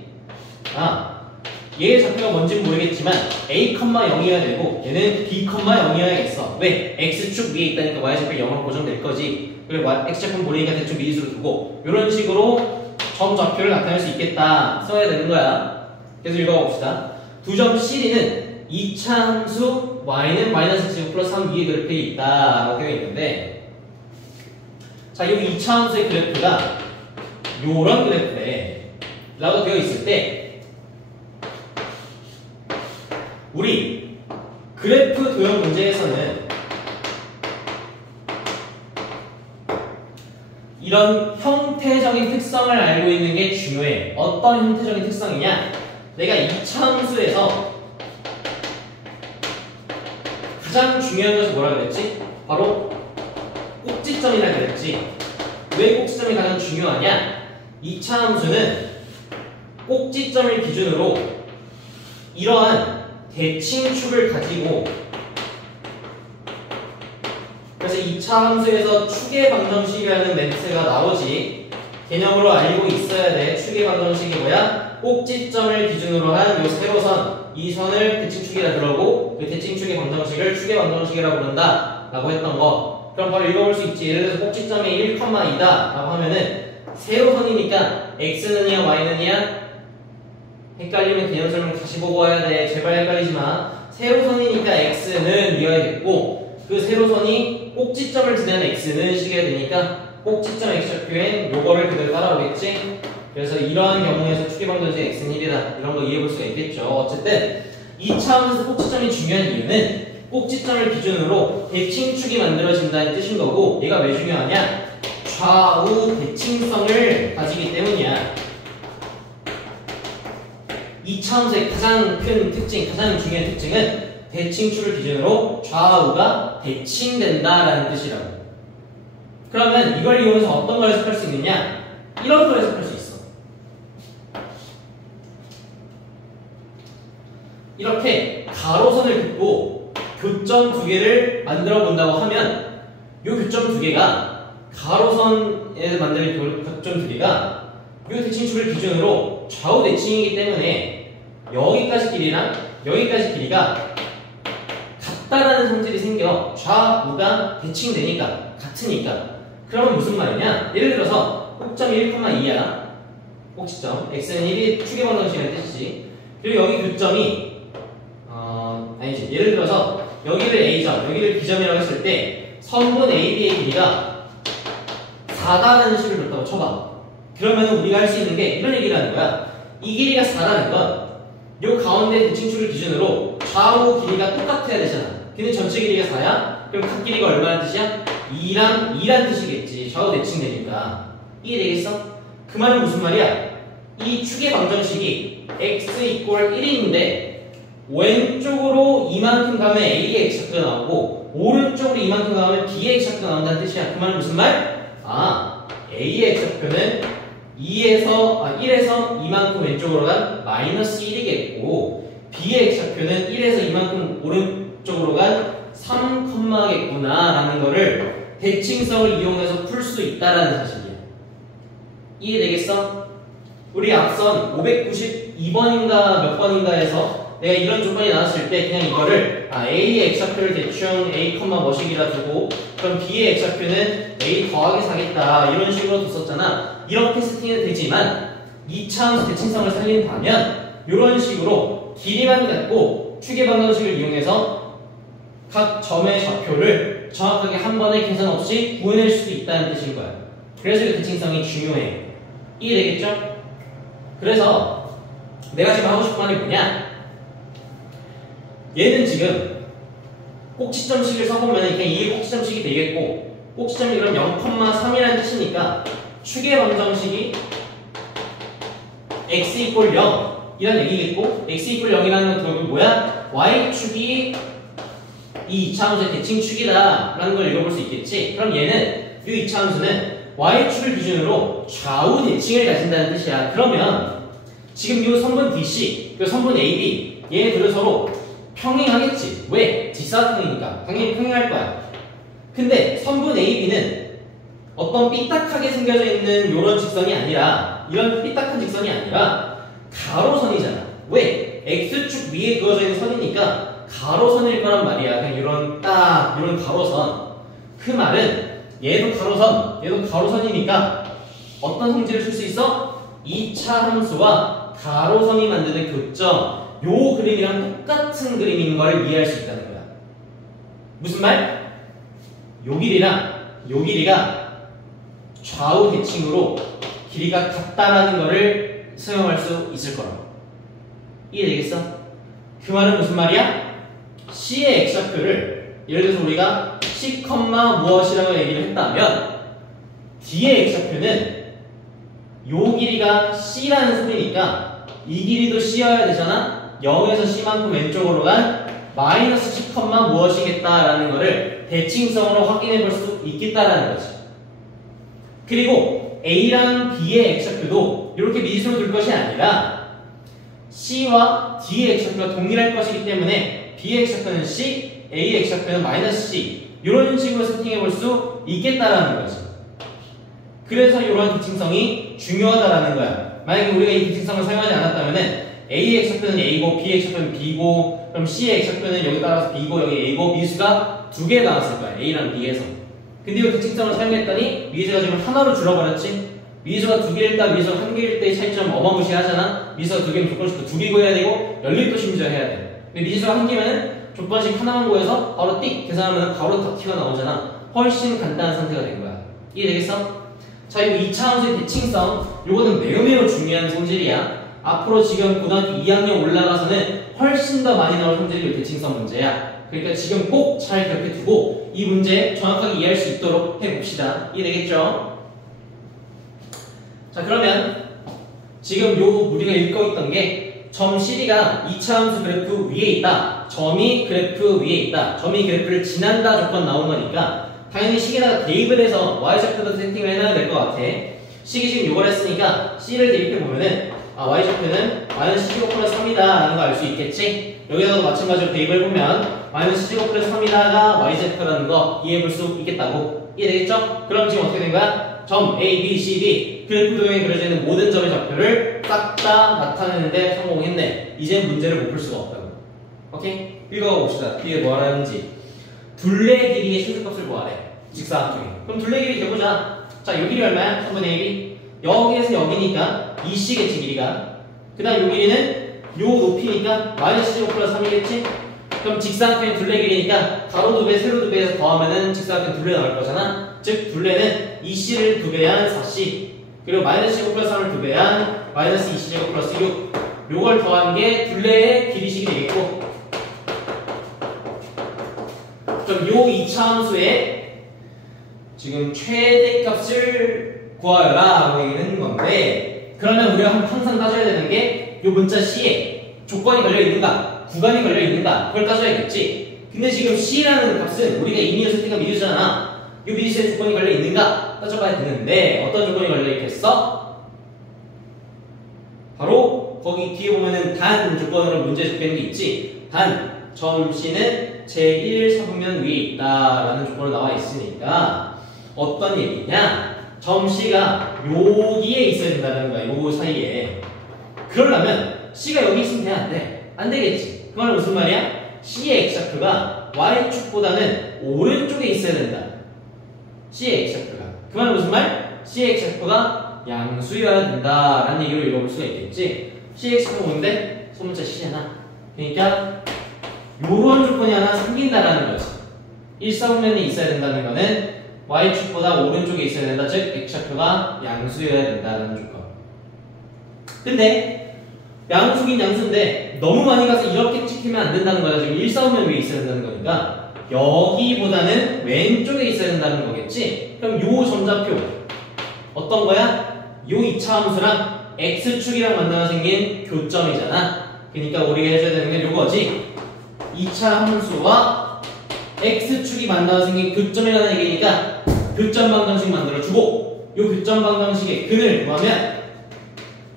얘의 좌표가 뭔지는 모르겠지만 A, 0이어야 되고 얘는 B, 0이어야겠어. 왜? X축 위에 있다니까 Y좌표 0으로 고정될 거지. 그리고 X좌표 모르니까 대충 미지수로 두고 이런 식으로 점 좌표를 나타낼 수 있겠다 써야 되는 거야. 그래서 읽어봅시다. 두 점 CD는 2차 함수 Y는 마이너스 X 플러스 3 위에 그래프에 있다 라고 되어 있는데, 자, 이 2차 함수의 그래프가 요런 그래프에 라고 되어 있을 때 우리 그래프 도형 문제에서는 이런 형태적인 특성을 알고 있는 게 중요해. 어떤 형태적인 특성이냐? 내가 2차 함수에서 가장 중요한 것이 뭐라 그랬지? 바로 꼭지점이라 그랬지. 왜 꼭지점이 가장 중요하냐? 2차 함수는 꼭지점을 기준으로 이러한 대칭축을 가지고, 그래서 2차 함수에서 축의 방정식이라는 멘트가 나오지. 개념으로 알고 있어야 돼. 축의 방정식이 뭐야? 꼭지점을 기준으로 한 요 세로선, 이 선을 대칭축이라 그러고 그 대칭축의 방정식을 축의 방정식이라고 부른다 라고 했던 거. 그럼 바로 읽어볼 수 있지. 예를 들어서 꼭지점이 1,2다 라고 하면은 세로선이니까 x는이야 y는이야? 헷갈리면 개념 설명 다시 보고 와야 돼. 제발 헷갈리지 마. 세로선이니까 x는 이어야겠고 그 세로선이 꼭지점을 지나는 x는 식여야 되니까 꼭지점 x좌표엔 요거를 그대로 따라오겠지. 그래서 이러한 경우에서 축의 방정식 x는 1이다. 이런 거 이해해 볼 수가 있겠죠. 어쨌든 2차 함수에서 꼭지점이 중요한 이유는 꼭지점을 기준으로 대칭축이 만들어진다는 뜻인 거고, 얘가 왜 중요하냐? 좌우 대칭성을 가지기 때문이야. 2차 함수의 가장 큰 특징, 가장 중요한 특징은 대칭축을 기준으로 좌우가 대칭된다라는 뜻이라고. 그러면 이걸 이용해서 어떤 걸 해석할 수 있느냐? 이런 걸 해석할 수 있어. 이렇게 가로선을 긋고 교점 두 개를 만들어 본다고 하면 이 교점 두 개가 가로선에 만드는 교점 두 개가 이 대칭축을 기준으로 좌우 대칭이기 때문에 여기까지 길이랑 여기까지 길이가 같다라는 성질이 생겨. 좌우가 대칭되니까, 같으니까. 그러면 무슨 말이냐? 예를 들어서 꼭점이 1,2야. 꼭지점 x는 1이 축의 방정식이라는 뜻이지. 그리고 여기 교점이 아니지. 예를 들어서 여기를 A점, 여기를 B점이라고 했을 때 선분 AB의 길이가 4다라는 식을 줬다고 쳐봐. 그러면 우리가 할 수 있는 게 이런 얘기를 하는 거야. 이 길이가 4라는 건 요 가운데 대칭축을 기준으로 좌우 길이가 똑같아야 되잖아. 근데 전체 길이가 4야? 그럼 각 길이가 얼마나 뜻이야? 2란 뜻이겠지. 좌우 대칭되니까. 이해되겠어? 그 말은 무슨 말이야? 이 축의 방정식이 x 이퀄 1인데 왼쪽으로 이만큼 가면 A의 x좌표가 나오고 오른쪽으로 이만큼 가면 B의 x좌표가 나온다는 뜻이야. 그 말은 무슨 말? A의 x좌표는 1에서 이만큼 왼쪽으로 간 마이너스 1이겠고 B의 x좌표는 1에서 이만큼 오른쪽으로 간 3겠구나 라는 거를 대칭성을 이용해서 풀 수 있다라는 사실이야. 이해되겠어? 우리 앞선 592번인가 몇 번인가에서 내가 이런 조건이 나왔을 때 그냥 이거를 A의 x좌표를 대충 A, 뭐식이라 두고 그럼 B의 x좌표는 A 더하기 4겠다 이런 식으로 뒀었잖아. 이렇게 세팅이 되지만 2차 함수 대칭성을 살린다면 이런 식으로 길이만 갖고 축의 방정식을 이용해서 각 점의 좌표를 정확하게 한 번에 계산 없이 구해낼 수도 있다는 뜻인 거야. 그래서 이 대칭성이 중요해. 이해되겠죠? 그래서 내가 지금 하고 싶은 말이 뭐냐? 얘는 지금 꼭지점식을 써보면 그냥 이게 꼭지점식이 되겠고 꼭지점이 그럼 0,3이라는 뜻이니까 축의 방정식이 x 이퀄 0 이란 얘기겠고 x 이퀄 0이라는 건 결국 뭐야? y축이 이 2차 함수의 대칭축이다 라는 걸 읽어볼 수 있겠지. 그럼 얘는 이 2차 함수는 y축을 기준으로 좌우 대칭을 가진다는 뜻이야. 그러면 지금 이 선분 DC, 그 선분 AB 얘네 둘은 서로 평행하겠지. 왜? 뒷사각형이니까 당연히 평행할 거야. 근데 선분 AB는 어떤 삐딱하게 생겨져 있는 이런 직선이 아니라, 이런 삐딱한 직선이 아니라 가로선이잖아. 왜? X축 위에 그어져 있는 선이니까 가로선일 거란 말이야. 그냥 이런 가로선. 그 말은 얘도 가로선, 얘도 가로선이니까 어떤 성질을 쓸 수 있어? 2차 함수와 가로선이 만드는 교점, 요 그림이랑 똑같은 그림인 걸 이해할 수 있다는 거야. 무슨 말? 요 길이랑 요 길이가 좌우 대칭으로 길이가 같다라는 거를 사용할 수 있을 거라고. 이해되겠어? 그 말은 무슨 말이야? C의 X좌표를 예를 들어서 우리가 C, 무엇이라고 얘기를 했다면 D의 X좌표는 요 길이가 C라는 소리니까 이 길이도 C여야 되잖아? 0에서 C만큼 왼쪽으로 간 마이너스 C, 무엇이겠다라는 거를 대칭성으로 확인해 볼 수 있겠다라는 거지. 그리고 A랑 B의 X좌표도 이렇게 미지수로 둘 것이 아니라 C와 D의 X좌표가 동일할 것이기 때문에 B의 X좌표는 C, A의 X좌표는 마이너스 C, 이런 식으로 세팅해 볼 수 있겠다라는 거지. 그래서 이런 대칭성이 중요하다라는 거야. 만약에 우리가 이 대칭성을 사용하지 않았다면은 A의 X좌표는 A고 B의 X좌표는 B고, 그럼 C의 X좌표는 여기 따라서 B고 여기 A고, 미수가 두 개 나왔을 거야. A랑 B에서. 근데 이 대칭성을 사용했더니 미수가 지금 하나로 줄어버렸지. 미수가 두 개일 때, 미수가 한 개일 때의 차이점 어마무시하잖아. 미수가 두 개면 조건식도 두 개 구해야 되고 연립도 심지어 해야 돼. 근데 미수가 한 개면 조건식 하나만 구해서 바로 띡 계산하면 바로 다 튀어나오잖아. 훨씬 간단한 상태가 된 거야. 이해되겠어? 자, 이 2차 함수의 대칭성, 요거는 매우 중요한 성질이야. 앞으로 지금 고등학교 2학년 올라가서는 훨씬 더 많이 나올 성질이 대칭성 문제야. 그러니까 지금 꼭 잘 기억해 두고 이 문제 정확하게 이해할 수 있도록 해봅시다. 이해되겠죠? 자, 그러면 지금 요 우리가 읽고 있던 게 점 CD가 2차 함수 그래프 위에 있다. 점이 그래프 위에 있다. 점이 그래프를 지난다 조건 나온 거니까 당연히 C에다가 대입을 해서 Y좌표도 세팅을 해놔야 될 것 같아. C이 지금 요걸 했으니까 C를 대입해 보면은 Y좌표는 마이너스 C 제곱 플러스 3이다 라는 거 알 수 있겠지? 여기다도 마찬가지로 대입을 보면 마이너스 C 제곱 플러스 3이다가 Y좌표라는 거 이해해 볼 수 있겠다고. 이해되겠죠? 그럼 지금 어떻게 된 거야? 점 A, B, C, D 그래프 도형에 그려져 있는 모든 점의 좌표를 싹 다 나타내는데 성공했네. 이제 문제를 못 풀 수가 없다고. 오케이? 읽어봅시다. 뒤에 뭐 하라는지. 둘레 길이의 실수값을 구하래. 직사각형에. 그럼 둘레 길이 재보자. 자, 요 길이 얼마야? 3분의 1이 여기에서 여기니까 2C겠지 길이가. 그 다음 요 길이는 요 높이니까 마이너스 제곱 플러스 3이겠지? 그럼 직사각형의 둘레 길이니까 가로 2배, 세로 2배에서 더하면은 직사각형 둘레 나올 거잖아? 즉 둘레는 2C를 2배한 4C 그리고 마이너스 제곱 플러스 3을 2배한 마이너스 2C 제곱 플러스 6 요걸 더한 게 둘레의 길이식이 되겠고, 그럼 요 2차 함수의 지금 최대값을 구하여라 라고 얘기하는 건데, 그러면 우리가 항상 따져야 되는 게 요 문자 C에 조건이 걸려있는가 구간이 걸려있는가 그걸 따져야겠지. 근데 지금 C라는 값은 우리가 이미 세팅한 미수잖아. 요 미수에 조건이 걸려있는가 따져봐야 되는데 어떤 조건이 걸려있겠어? 바로 거기 뒤에 보면은 단 조건으로 문제 적혀있는 게 있지. 단 점 C는 제1사분면 위에 있다라는 조건으로 나와 있으니까 어떤 얘기냐? 점 C가 여기에 있어야 된다는 거야. 요 사이에. 그러려면 C가 여기 있으면 돼? 안 돼? 안 되겠지. 그 말은 무슨 말이야? C의 X좌표가 Y축보다는 오른쪽에 있어야 된다. C의 X좌표가. 그 말은 무슨 말? C의 X좌표가 양수여야 된다라는 얘기로 읽어볼 수가 있겠지. C의 X좌표가 뭔데? 소문자 C잖아. 그러니까 요런 조건이 하나 생긴다라는 거지. 1사분면이 있어야 된다는 거는 Y축보다 오른쪽에 있어야 된다. 즉 X좌표가 양수여야 된다는 조건. 근데 양수긴 양수인데 너무 많이 가서 이렇게 찍히면 안 된다는 거야. 지금 1사분면 위에 있어야 된다는 거니까 여기보다는 왼쪽에 있어야 된다는 거겠지. 그럼 요 점좌표 어떤 거야? 요 2차 함수랑 X축이랑 만나서 생긴 교점이잖아. 그러니까 우리가 해줘야 되는 게 요거지. 2차 함수와 x축이 만나서 생긴 교점에 관한 얘기니까 교점 방정식 만들어주고 요 교점 방정식의 근을 구하면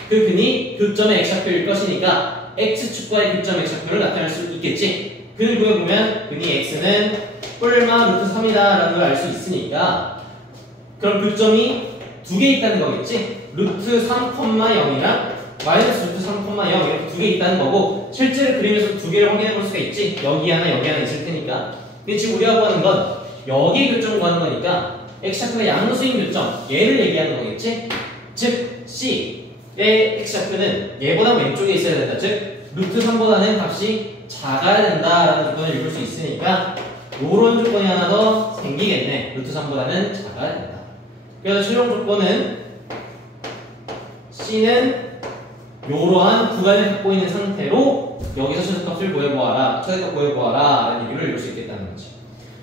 그 근이 교점의 x좌표일 것이니까 x축과의 교점 x좌표를 나타낼 수 있겠지. 근을 구해보면 근이 x는 뿔마 루트 3이다 라는 걸 알 수 있으니까 그럼 교점이 두 개 있다는 거겠지. 루트 3,0이랑 마이너스 루트 3,0 이렇게 두 개 있다는 거고 실제로 그림에서 두 개를 확인해 볼 수가 있지. 여기 하나 여기 하나 있을 테니까. 근데 지금 우리가 구하는 건 여기의 교점을 구하는 거니까 x좌표가 양수인 교점 얘를 얘기하는 거겠지. 즉 C의 x좌표는 얘보다 왼쪽에 있어야 된다. 즉 루트 3보다는 값이 작아야 된다라는 조건을 읽을 수 있으니까 요런 조건이 하나 더 생기겠네. 루트 3보다는 작아야 된다. 그래서 최종 조건은 C는 요러한 구간을 갖고 있는 상태로 여기서 최소값을 구해보아라, 최소값 구해보아라 라는 얘기를 읽을 수 있겠다는 거지.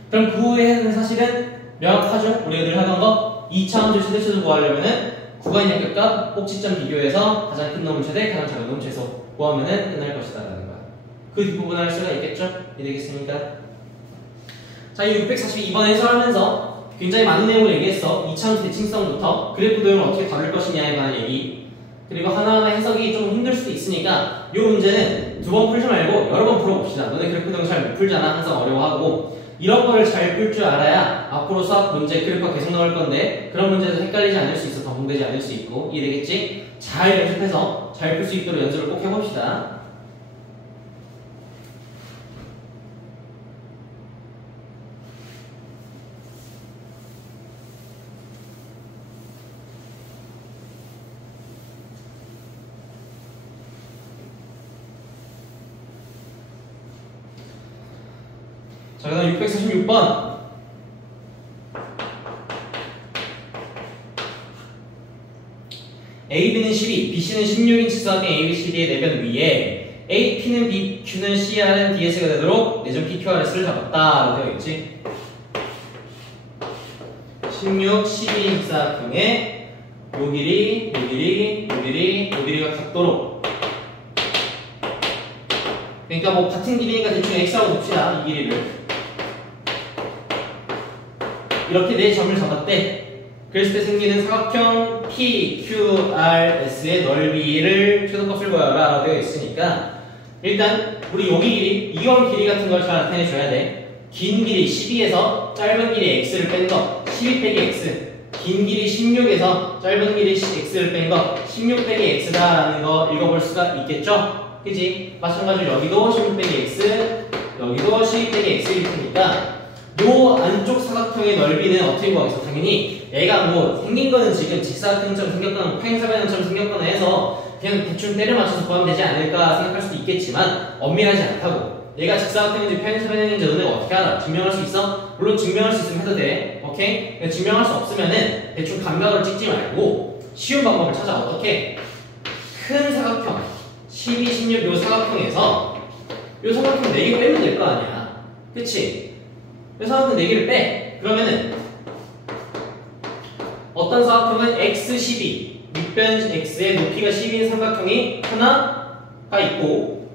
그럼 그 후에는 사실은 명확하죠? 우리가 늘 하던 거 2차원적 최대최소 구하려면은 구간의 약값 꼭지점 비교해서 가장 큰 놈은 최대, 가장 작은 놈은 최소 구하면은 끝날 것이다 라는 거야. 그 뒷부분 할 수가 있겠죠? 이해되겠습니까? 자, 이 642번 해설하면서 굉장히 많은 내용을 얘기했어. 2차원적 대칭성부터 그래프 도형을 어떻게 다룰 것이냐에 관한 얘기, 그리고 하나하나 해석이 좀 힘들 수도 있으니까 이 문제는 두 번 풀지 말고 여러 번 풀어봅시다. 너네 그래프 도형 잘 못 풀잖아. 항상 어려워하고. 이런 거를 잘 풀 줄 알아야 앞으로 수학 문제 그래프가 계속 나올 건데 그런 문제에서 헷갈리지 않을 수 있어. 덤벙되지 않을 수 있고. 이해되겠지? 잘 연습해서 잘 풀 수 있도록 연습을 꼭 해봅시다. 자, 그다음 646번. AB는 12, BC는 16인 직사각형 ABCD의 내변 위에 AP는 BQ는 CR은 DS가 되도록 내점 PQRS를 잡았다 라고 되어 있지. 16, 12인 직사각형에 요 길이, 요 길이, 요 길이, 요 길이가 같도록, 그러니까 뭐 같은 길이니까 대충 X라고 봅시다. 이 길이를 이렇게 네 점을 잡았대. 그랬을 때 생기는 사각형 PQRS의 넓이를 최소값을 구하라 라고 되어 있으니까 일단 우리 여기 길이, 이원 길이 같은 걸 잘 나타내 줘야 돼. 긴 길이 12에서 짧은 길이 X를 뺀 거 12 빼기 X, 긴 길이 16에서 짧은 길이 X를 뺀 거 16 빼기 X다 라는 거 읽어볼 수가 있겠죠? 그치? 마찬가지로 여기도 16 빼기 X, 여기도 12 빼기 X일 테니까 요 안쪽 사각형의 넓이는 어떻게 구하겠어? 당연히 얘가 뭐 생긴 거는 지금 직사각형처럼 생겼거나 평행사변형처럼 생겼거나 해서 그냥 대충 때려 맞춰서 구하면 되지 않을까 생각할 수도 있겠지만 엄밀하지 않다고. 얘가 직사각형인지 평행사변형인지 너네가 어떻게 알아? 증명할 수 있어? 물론 증명할 수 있으면 해도 돼. 오케이? 증명할 수 없으면은 대충 감각으로 찍지 말고 쉬운 방법을 찾아. 어떻게? 큰 사각형 12, 16 요 사각형에서 요 사각형 4개 빼면 될 거 아니야. 그치? 요 사각형 4개를 빼. 그러면은 어떤 사각형은 x12 밑변 x의 높이가 10인 삼각형이 하나가 있고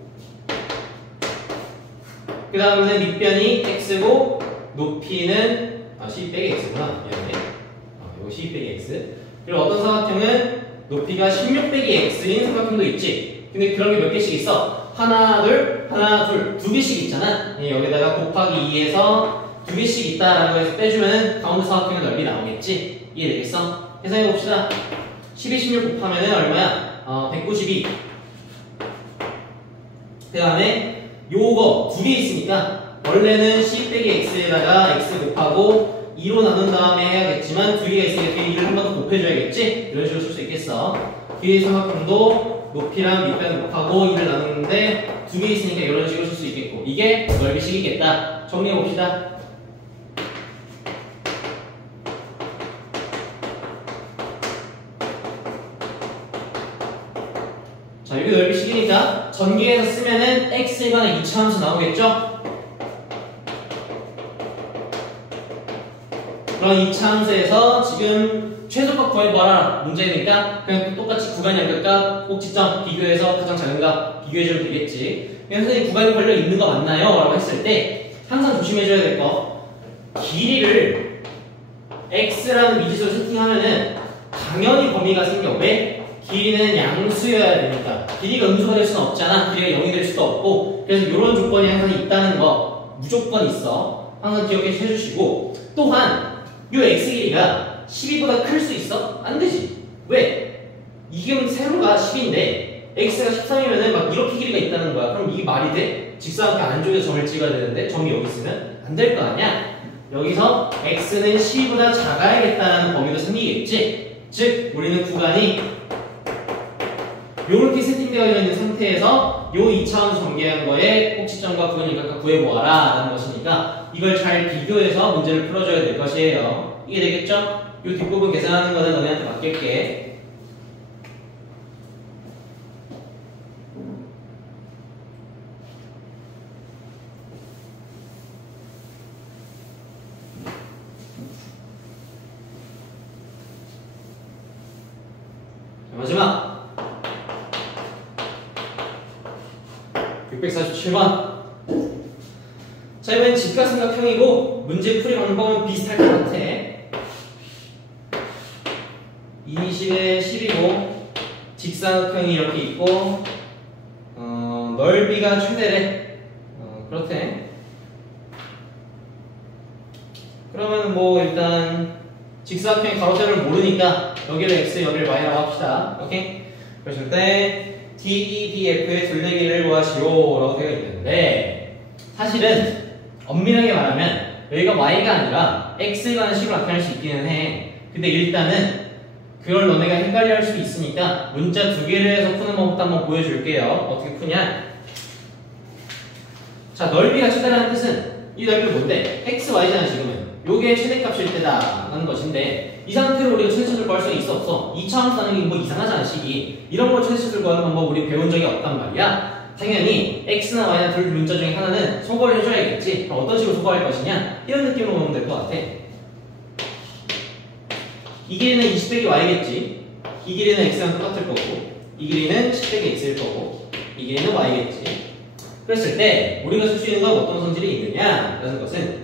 그 다음에 밑변이 x고 높이는 12 빼기 x구나. 미안해. 이거 12 빼기 x. 그리고 어떤 사각형은 높이가 16 빼기 x인 삼각형도 있지. 근데 그런 게 몇 개씩 있어? 하나, 둘, 하나, 둘, 두 개씩 있잖아. 여기다가 곱하기 2에서 두 개씩 있다라고 해서 빼주면 가운데 사각형의 넓이 나오겠지? 이해되겠어? 계산해봅시다. 12, 16 곱하면 얼마야? 192. 그 다음에 요거 두 개 있으니까 원래는 10 빼기 x에다가 x 곱하고 2로 나눈 다음에 해야겠지만 두 개가 있으니까 뒤에 2를 한 번 더 곱해줘야겠지? 이런 식으로 쓸 수 있겠어. 뒤에 삼각형도 높이랑 밑변 곱하고 2를 나누는데 두 개 있으니까 이런 식으로 쓸 수 있겠고 이게 넓이식이겠다. 정리해봅시다. 자, 여기 넓이식이니까 전기에서 쓰면은 x에 관한 2차함수 나오겠죠? 그런 2차함수에서 지금 최소값 구해봐라 문제니까 그냥 똑같이 구간 양극값 꼭지점 비교해서 가장 작은 값 비교해주면 되겠지. 선생님 구간이 걸려 있는 거 맞나요? 라고 했을 때 항상 조심해줘야 될 거. 길이를 x라는 미지수로 세팅하면은 당연히 범위가 생겨. 왜? 길이는 양수여야 되니까. 길이가 음수가 될 수는 없잖아. 길이가 0이 될 수도 없고. 그래서 이런 조건이 항상 있다는 거 무조건 있어. 항상 기억해 주시고, 또한 이 x 길이가 12보다 클 수 있어? 안 되지. 왜? 이게 세로가 10인데 x가 13이면은 막 이렇게 길이가 있다는 거야. 그럼 이게 말이 돼? 직사각형 안쪽에서 점을 찍어야 되는데 점이 여기 있으면 안 될 거 아니야? 여기서 x는 12보다 작아야겠다는 범위도 생기겠지? 즉 우리는 구간이 이렇게 세팅되어 있는 상태에서 요 2차원수 전개한 거에 꼭지점과 구간을 각각 구해보아라 라는 것이니까 이걸 잘 비교해서 문제를 풀어줘야 될 것이에요. 이게 되겠죠? 요 뒷부분 계산하는 거는 너네한테 맡길게. 마지막 647번. 자, 이번엔 직각삼각형이고 문제 풀이 방법은 비슷할 것 같아. 20에 10이고 직사각형이 이렇게 있고 넓이가 최대래. 그렇대. 그러면 뭐 일단 직사각형의 가로세로를 모르니까 여기를 x, 여기를 y라고 합시다. 오케이? 그랬을 때 DEDF의 둘레길이를 구하시오 라고 되어 있는데 사실은 엄밀하게 말하면 여기가 y가 아니라 x에 관한 식으로 나타낼 수 있기는 해. 근데 일단은 그걸 너네가 헷갈려 할 수 있으니까 문자 두 개를 해서 푸는 방법도 한번 보여줄게요. 어떻게 푸냐? 자, 넓이가 최대라는 뜻은 이 넓이가 뭔데? x, y잖아 지금은. 요게 최대값일 때다 라는 것인데 이 상태로 우리가 최대값을 구할 수 있어 없어? 2차원수 하는 게 뭐 이상하잖아 식이. 이런 걸 최대값을 구하는 방법 우리 배운 적이 없단 말이야. 당연히 x나 y나 둘 문자 중에 하나는 소거를 해줘야겠지. 그럼 어떤 식으로 소거할 것이냐? 이런 느낌으로 보면 될 것 같아. 이 길이는 20 빼기 y겠지. 이 길이는 x랑 똑같을 거고 이 길이는 10 빼기 x일 거고 이 길이는 y겠지. 그랬을 때 우리가 쓸 수 있는 건 어떤 성질이 있느냐 라는 것은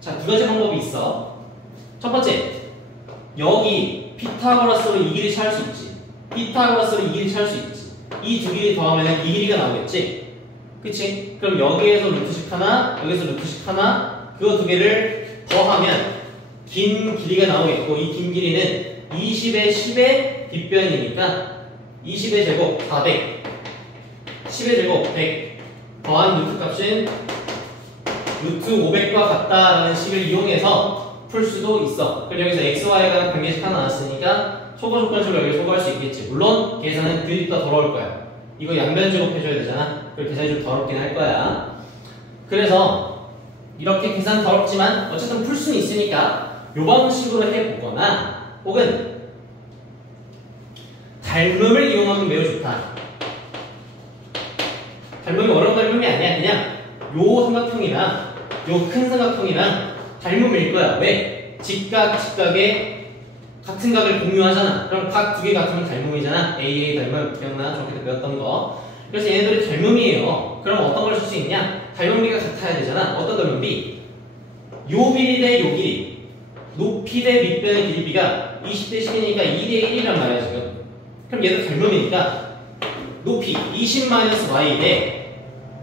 자, 두 가지 방법이 있어. 첫 번째, 여기 피타고라스로 이 길이 찾을 수 있지. 피타고라스로 이 길이 찾을 수 있지. 이 두 길이 더하면 이 길이가 나오겠지. 그치? 그럼 여기에서 루트식 하나, 여기서 루트식 하나, 그거 두 개를 더하면 긴 길이가 나오겠고 이 긴 길이는 20의 10의 뒷변이니까 20의 제곱 400, 10의 제곱 100 더한 루트 값은 루트 500과 같다라는 식을 이용해서 풀 수도 있어. 그리고 여기서 x, y가 관계식 하나 나왔으니까 소거 조건식으로 여기를 소거할 수 있겠지. 물론 계산은 그립보다 더러울 거야. 이거 양변 제곱해줘야 되잖아. 그 계산이 좀 더럽긴 할 거야. 그래서 이렇게 계산 더럽지만 어쨌든 풀 수는 있으니까 요 방식으로 해보거나 혹은 닮음을 이용하면 매우 좋다. 닮음이 어려운 닮음이 아니야. 그냥 요 삼각형이랑 요 큰 삼각형이랑 닮음일 거야. 왜? 직각에 같은 각을 공유하잖아. 그럼 각 두 개 같으면 닮음이잖아. A 닮음 기억나? 저렇게 배웠던 거. 그래서 얘네들이 닮음이에요. 그럼 어떤 걸 쓸 수 있냐? 닮음비가 같아야 되잖아. 어떤 닮음비? 요 길이 대 요 길이. 높이 대 밑변의 길이비가 20대 10이니까 2대 1이란 말이야 지금. 그럼 얘도 닮음이니까 높이 20-y 대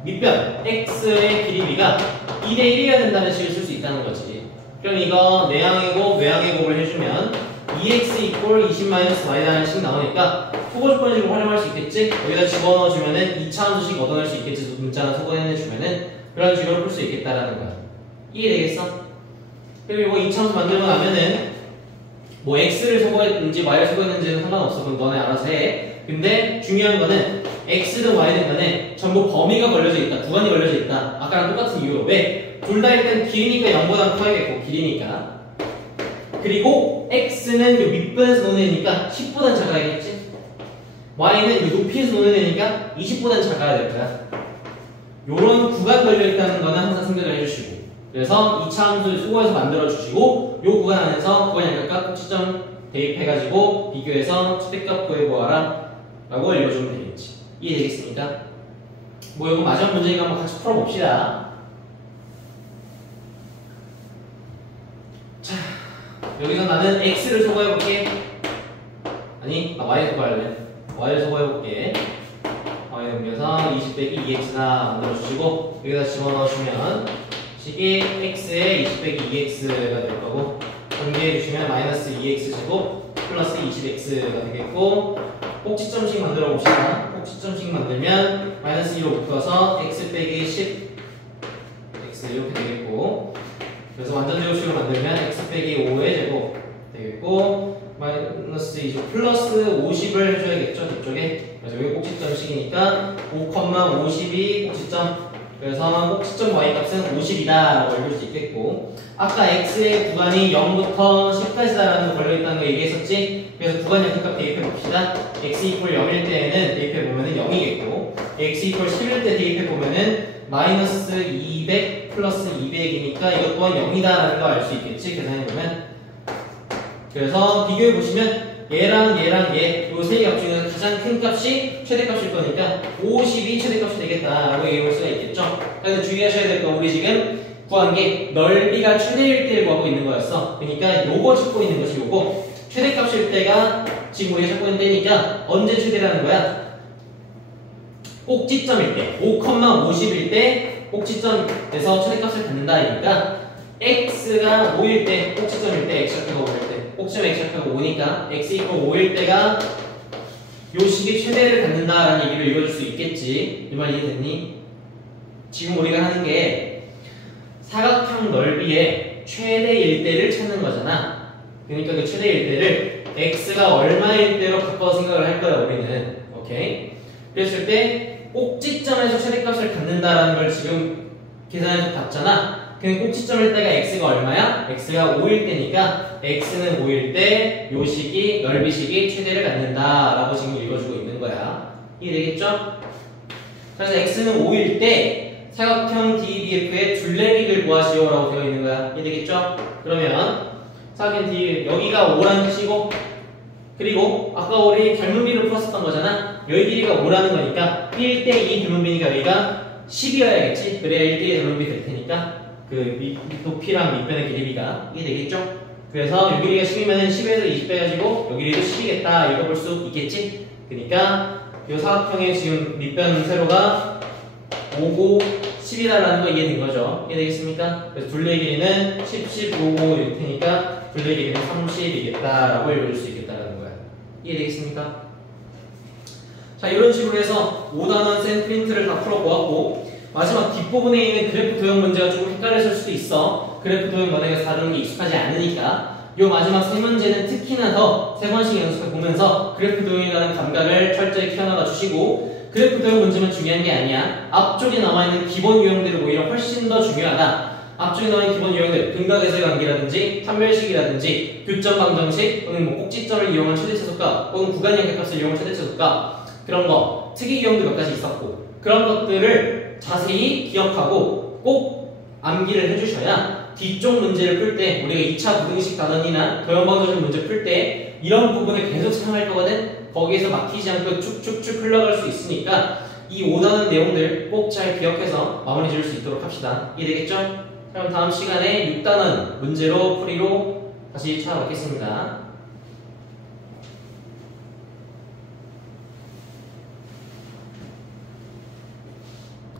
밑변 x의 길이비가 2대 1이어야 된다는 식을 쓸 수 있다는 거지. 그럼 이거 내항의 곱, 외항의 곱을 해주면 2x 이퀄 20-y라는 식 나오니까 소거 조건식으로 활용할 수 있겠지? 여기다 집어넣어주면은 2차원수식 얻어낼 수 있겠지. 문자나 소거해내주면은 그런 식으로 풀 수 있겠다라는 거야. 이해되겠어? 그리고 이거 2차원수 만들고 나면은 뭐 x를 소거했는지 y를 소거했는지는 상관없어. 그럼 너네 알아서 해. 근데 중요한 거는 x든 y든 간에 전부 범위가 걸려져 있다. 구간이 걸려져 있다. 아까랑 똑같은 이유로. 왜? 둘 다 일단 길이니까 0보다 커야겠고 길이니까. 그리고 x는 요 밑변에서 노는 애니까 10보단 작아야겠지. y는 요 높이에서 노는 애니까 20보단 작아야 될 거야. 요런 구간 걸려있다는 거는 항상 생각을 해주시고, 그래서 2차함수를 수고해서 만들어주시고 요 구간 안에서 구간이 각각 꼭지점 대입해가지고 비교해서 최대값 구해보아라 라고 알려주면 되겠지. 이해되겠습니까? 뭐 이거 마지막 문제니까 한번 같이 풀어봅시다. 자, 여기서 나는 x를 소거해볼게. 아니, 나 y를 소거할래. y를 소거해볼게. y 넘겨서 20 빼기 2x나 만들어주시고 여기다 집어넣어주면 식이 x에 20 빼기 2x가 될 거고 전개해주시면 마이너스 2x 제곱 플러스 20x가 되겠고 꼭지점식 만들어 봅시다. 꼭지점식 만들면 마이너스 2로 묶어서 x 빼기 10 x 이렇게 되겠고 그래서 완전 제곱식을 만들면 x 빼기 5의 제곱 되겠고 마이너스 20 플러스 50을 해줘야겠죠 뒤쪽에. 그래서 여기 꼭지점식이니까 5,50이 꼭지점. 그래서 꼭지점 y 값은 50이다 라고 읽을 수 있겠고 아까 x의 구간이 0부터 10까지다라는 거 걸려있다는 거 얘기했었지. 그래서 구간 역학값 대입해봅시다. x 이퀄 0일 때는 대입해보면 0이겠고 x 이퀄 10일 때 대입해보면 마이너스 200 플러스 200이니까 이것 또한 0이다 라는 거 알 수 있겠지 계산해보면. 그래서 비교해보시면 얘랑 얘 요 세 개 값 중에서 가장 큰 값이 최대값일 거니까 50이 최대값이 되겠다라고 얘기해볼 수가 있겠죠. 그래서 주의하셔야 될 건 우리 지금 구한 게 넓이가 최대일 때를 구하고 있는 거였어. 그러니까 요거 찾고 있는 것이 요거 최대값일 때가 지금 우리가 찾고 있는 때니까 언제 최대라는 거야? 꼭지점일 때 5,50일 때 꼭지점에서 최대값을 갖는다 니까 x가 5일 때 꼭지점일 때 x좌표가 5일 때 꼭지점 x좌표가 5니까 x 이퀄 5일 때가 요 식이 최대를 갖는다라는 얘기를 읽어줄 수 있겠지. 이 말 이해됐니? 지금 우리가 하는 게 사각형 넓이의 최대일 때를 찾는 거잖아. 그러니까 그 최대일 때를 x가 얼마일 때로 바꿔 생각을 할 거야 우리는. 오케이? 그랬을 때 꼭지점에서 최대값을 갖는다라는 걸 지금 계산해서 봤잖아. 그럼 꼭지점일 때가 x가 얼마야? x가 5일 때니까 x는 5일 때 요 식이 넓이식이 최대를 갖는다 라고 지금 읽어주고 있는 거야. 이해되겠죠? 그래서 x는 5일 때 사각형 DBF의 둘레비를 구하시오 라고 되어 있는 거야. 이해되겠죠? 그러면 사각형 DBF 여기가 5라는 뜻이고 그리고 아까 우리 닮은비를 풀었었던 거잖아. 여기 길이가 5라는 거니까 1대 2 닮은비니까 여기가 10이어야겠지. 그래야 1대 2 닮은비 될 테니까 그 높이랑 밑변의 길이가 이게 되겠죠? 그래서 요 길이가 10이면 10에서 20 빼가지고 요 길이도 10이겠다 읽어볼 수 있겠지? 그러니까 요 사각형의 지금 밑변 세로가 5, 10이다라는 거 이해된 거죠? 이해되겠습니까? 그래서 둘레 길이는 10, 10, 5, 5일 테니까 둘레 길이는 30이겠다라고 읽어줄 수 있겠다라는 거야. 이해되겠습니까? 자, 이런 식으로 해서 5단원 센 프린트를 다 풀어보았고 마지막 뒷부분에 있는 그래프 도형 문제가 조금 헷갈렸을 수도 있어. 그래프 도형 너네가 다루는 게 익숙하지 않으니까 요 마지막 세 문제는 특히나 더 세 번씩 연습해 보면서 그래프 도형이라는 감각을 철저히 키워나가 주시고 그래프 도형 문제만 중요한 게 아니야. 앞쪽에 남아있는 기본 유형들이 오히려 훨씬 더 중요하다. 앞쪽에 나와있는 기본 유형들, 근각에서의 관계라든지 판별식이라든지 교점 방정식 또는 뭐 꼭지점을 이용한 최대차속값 혹은 구간 양격값을 이용한 최대차속값 그런 거 특이 유형도 몇 가지 있었고 그런 것들을 자세히 기억하고 꼭 암기를 해주셔야 뒤쪽 문제를 풀 때 우리가 2차 부등식 단원이나 도형방정식 문제 풀 때 이런 부분을 계속 사용할 거거든. 거기에서 막히지 않고 쭉쭉쭉 흘러갈 수 있으니까 이 5단원 내용들 꼭 잘 기억해서 마무리 지을 수 있도록 합시다. 이해되겠죠? 그럼 다음 시간에 6단원 문제로 풀이로 다시 찾아뵙겠습니다.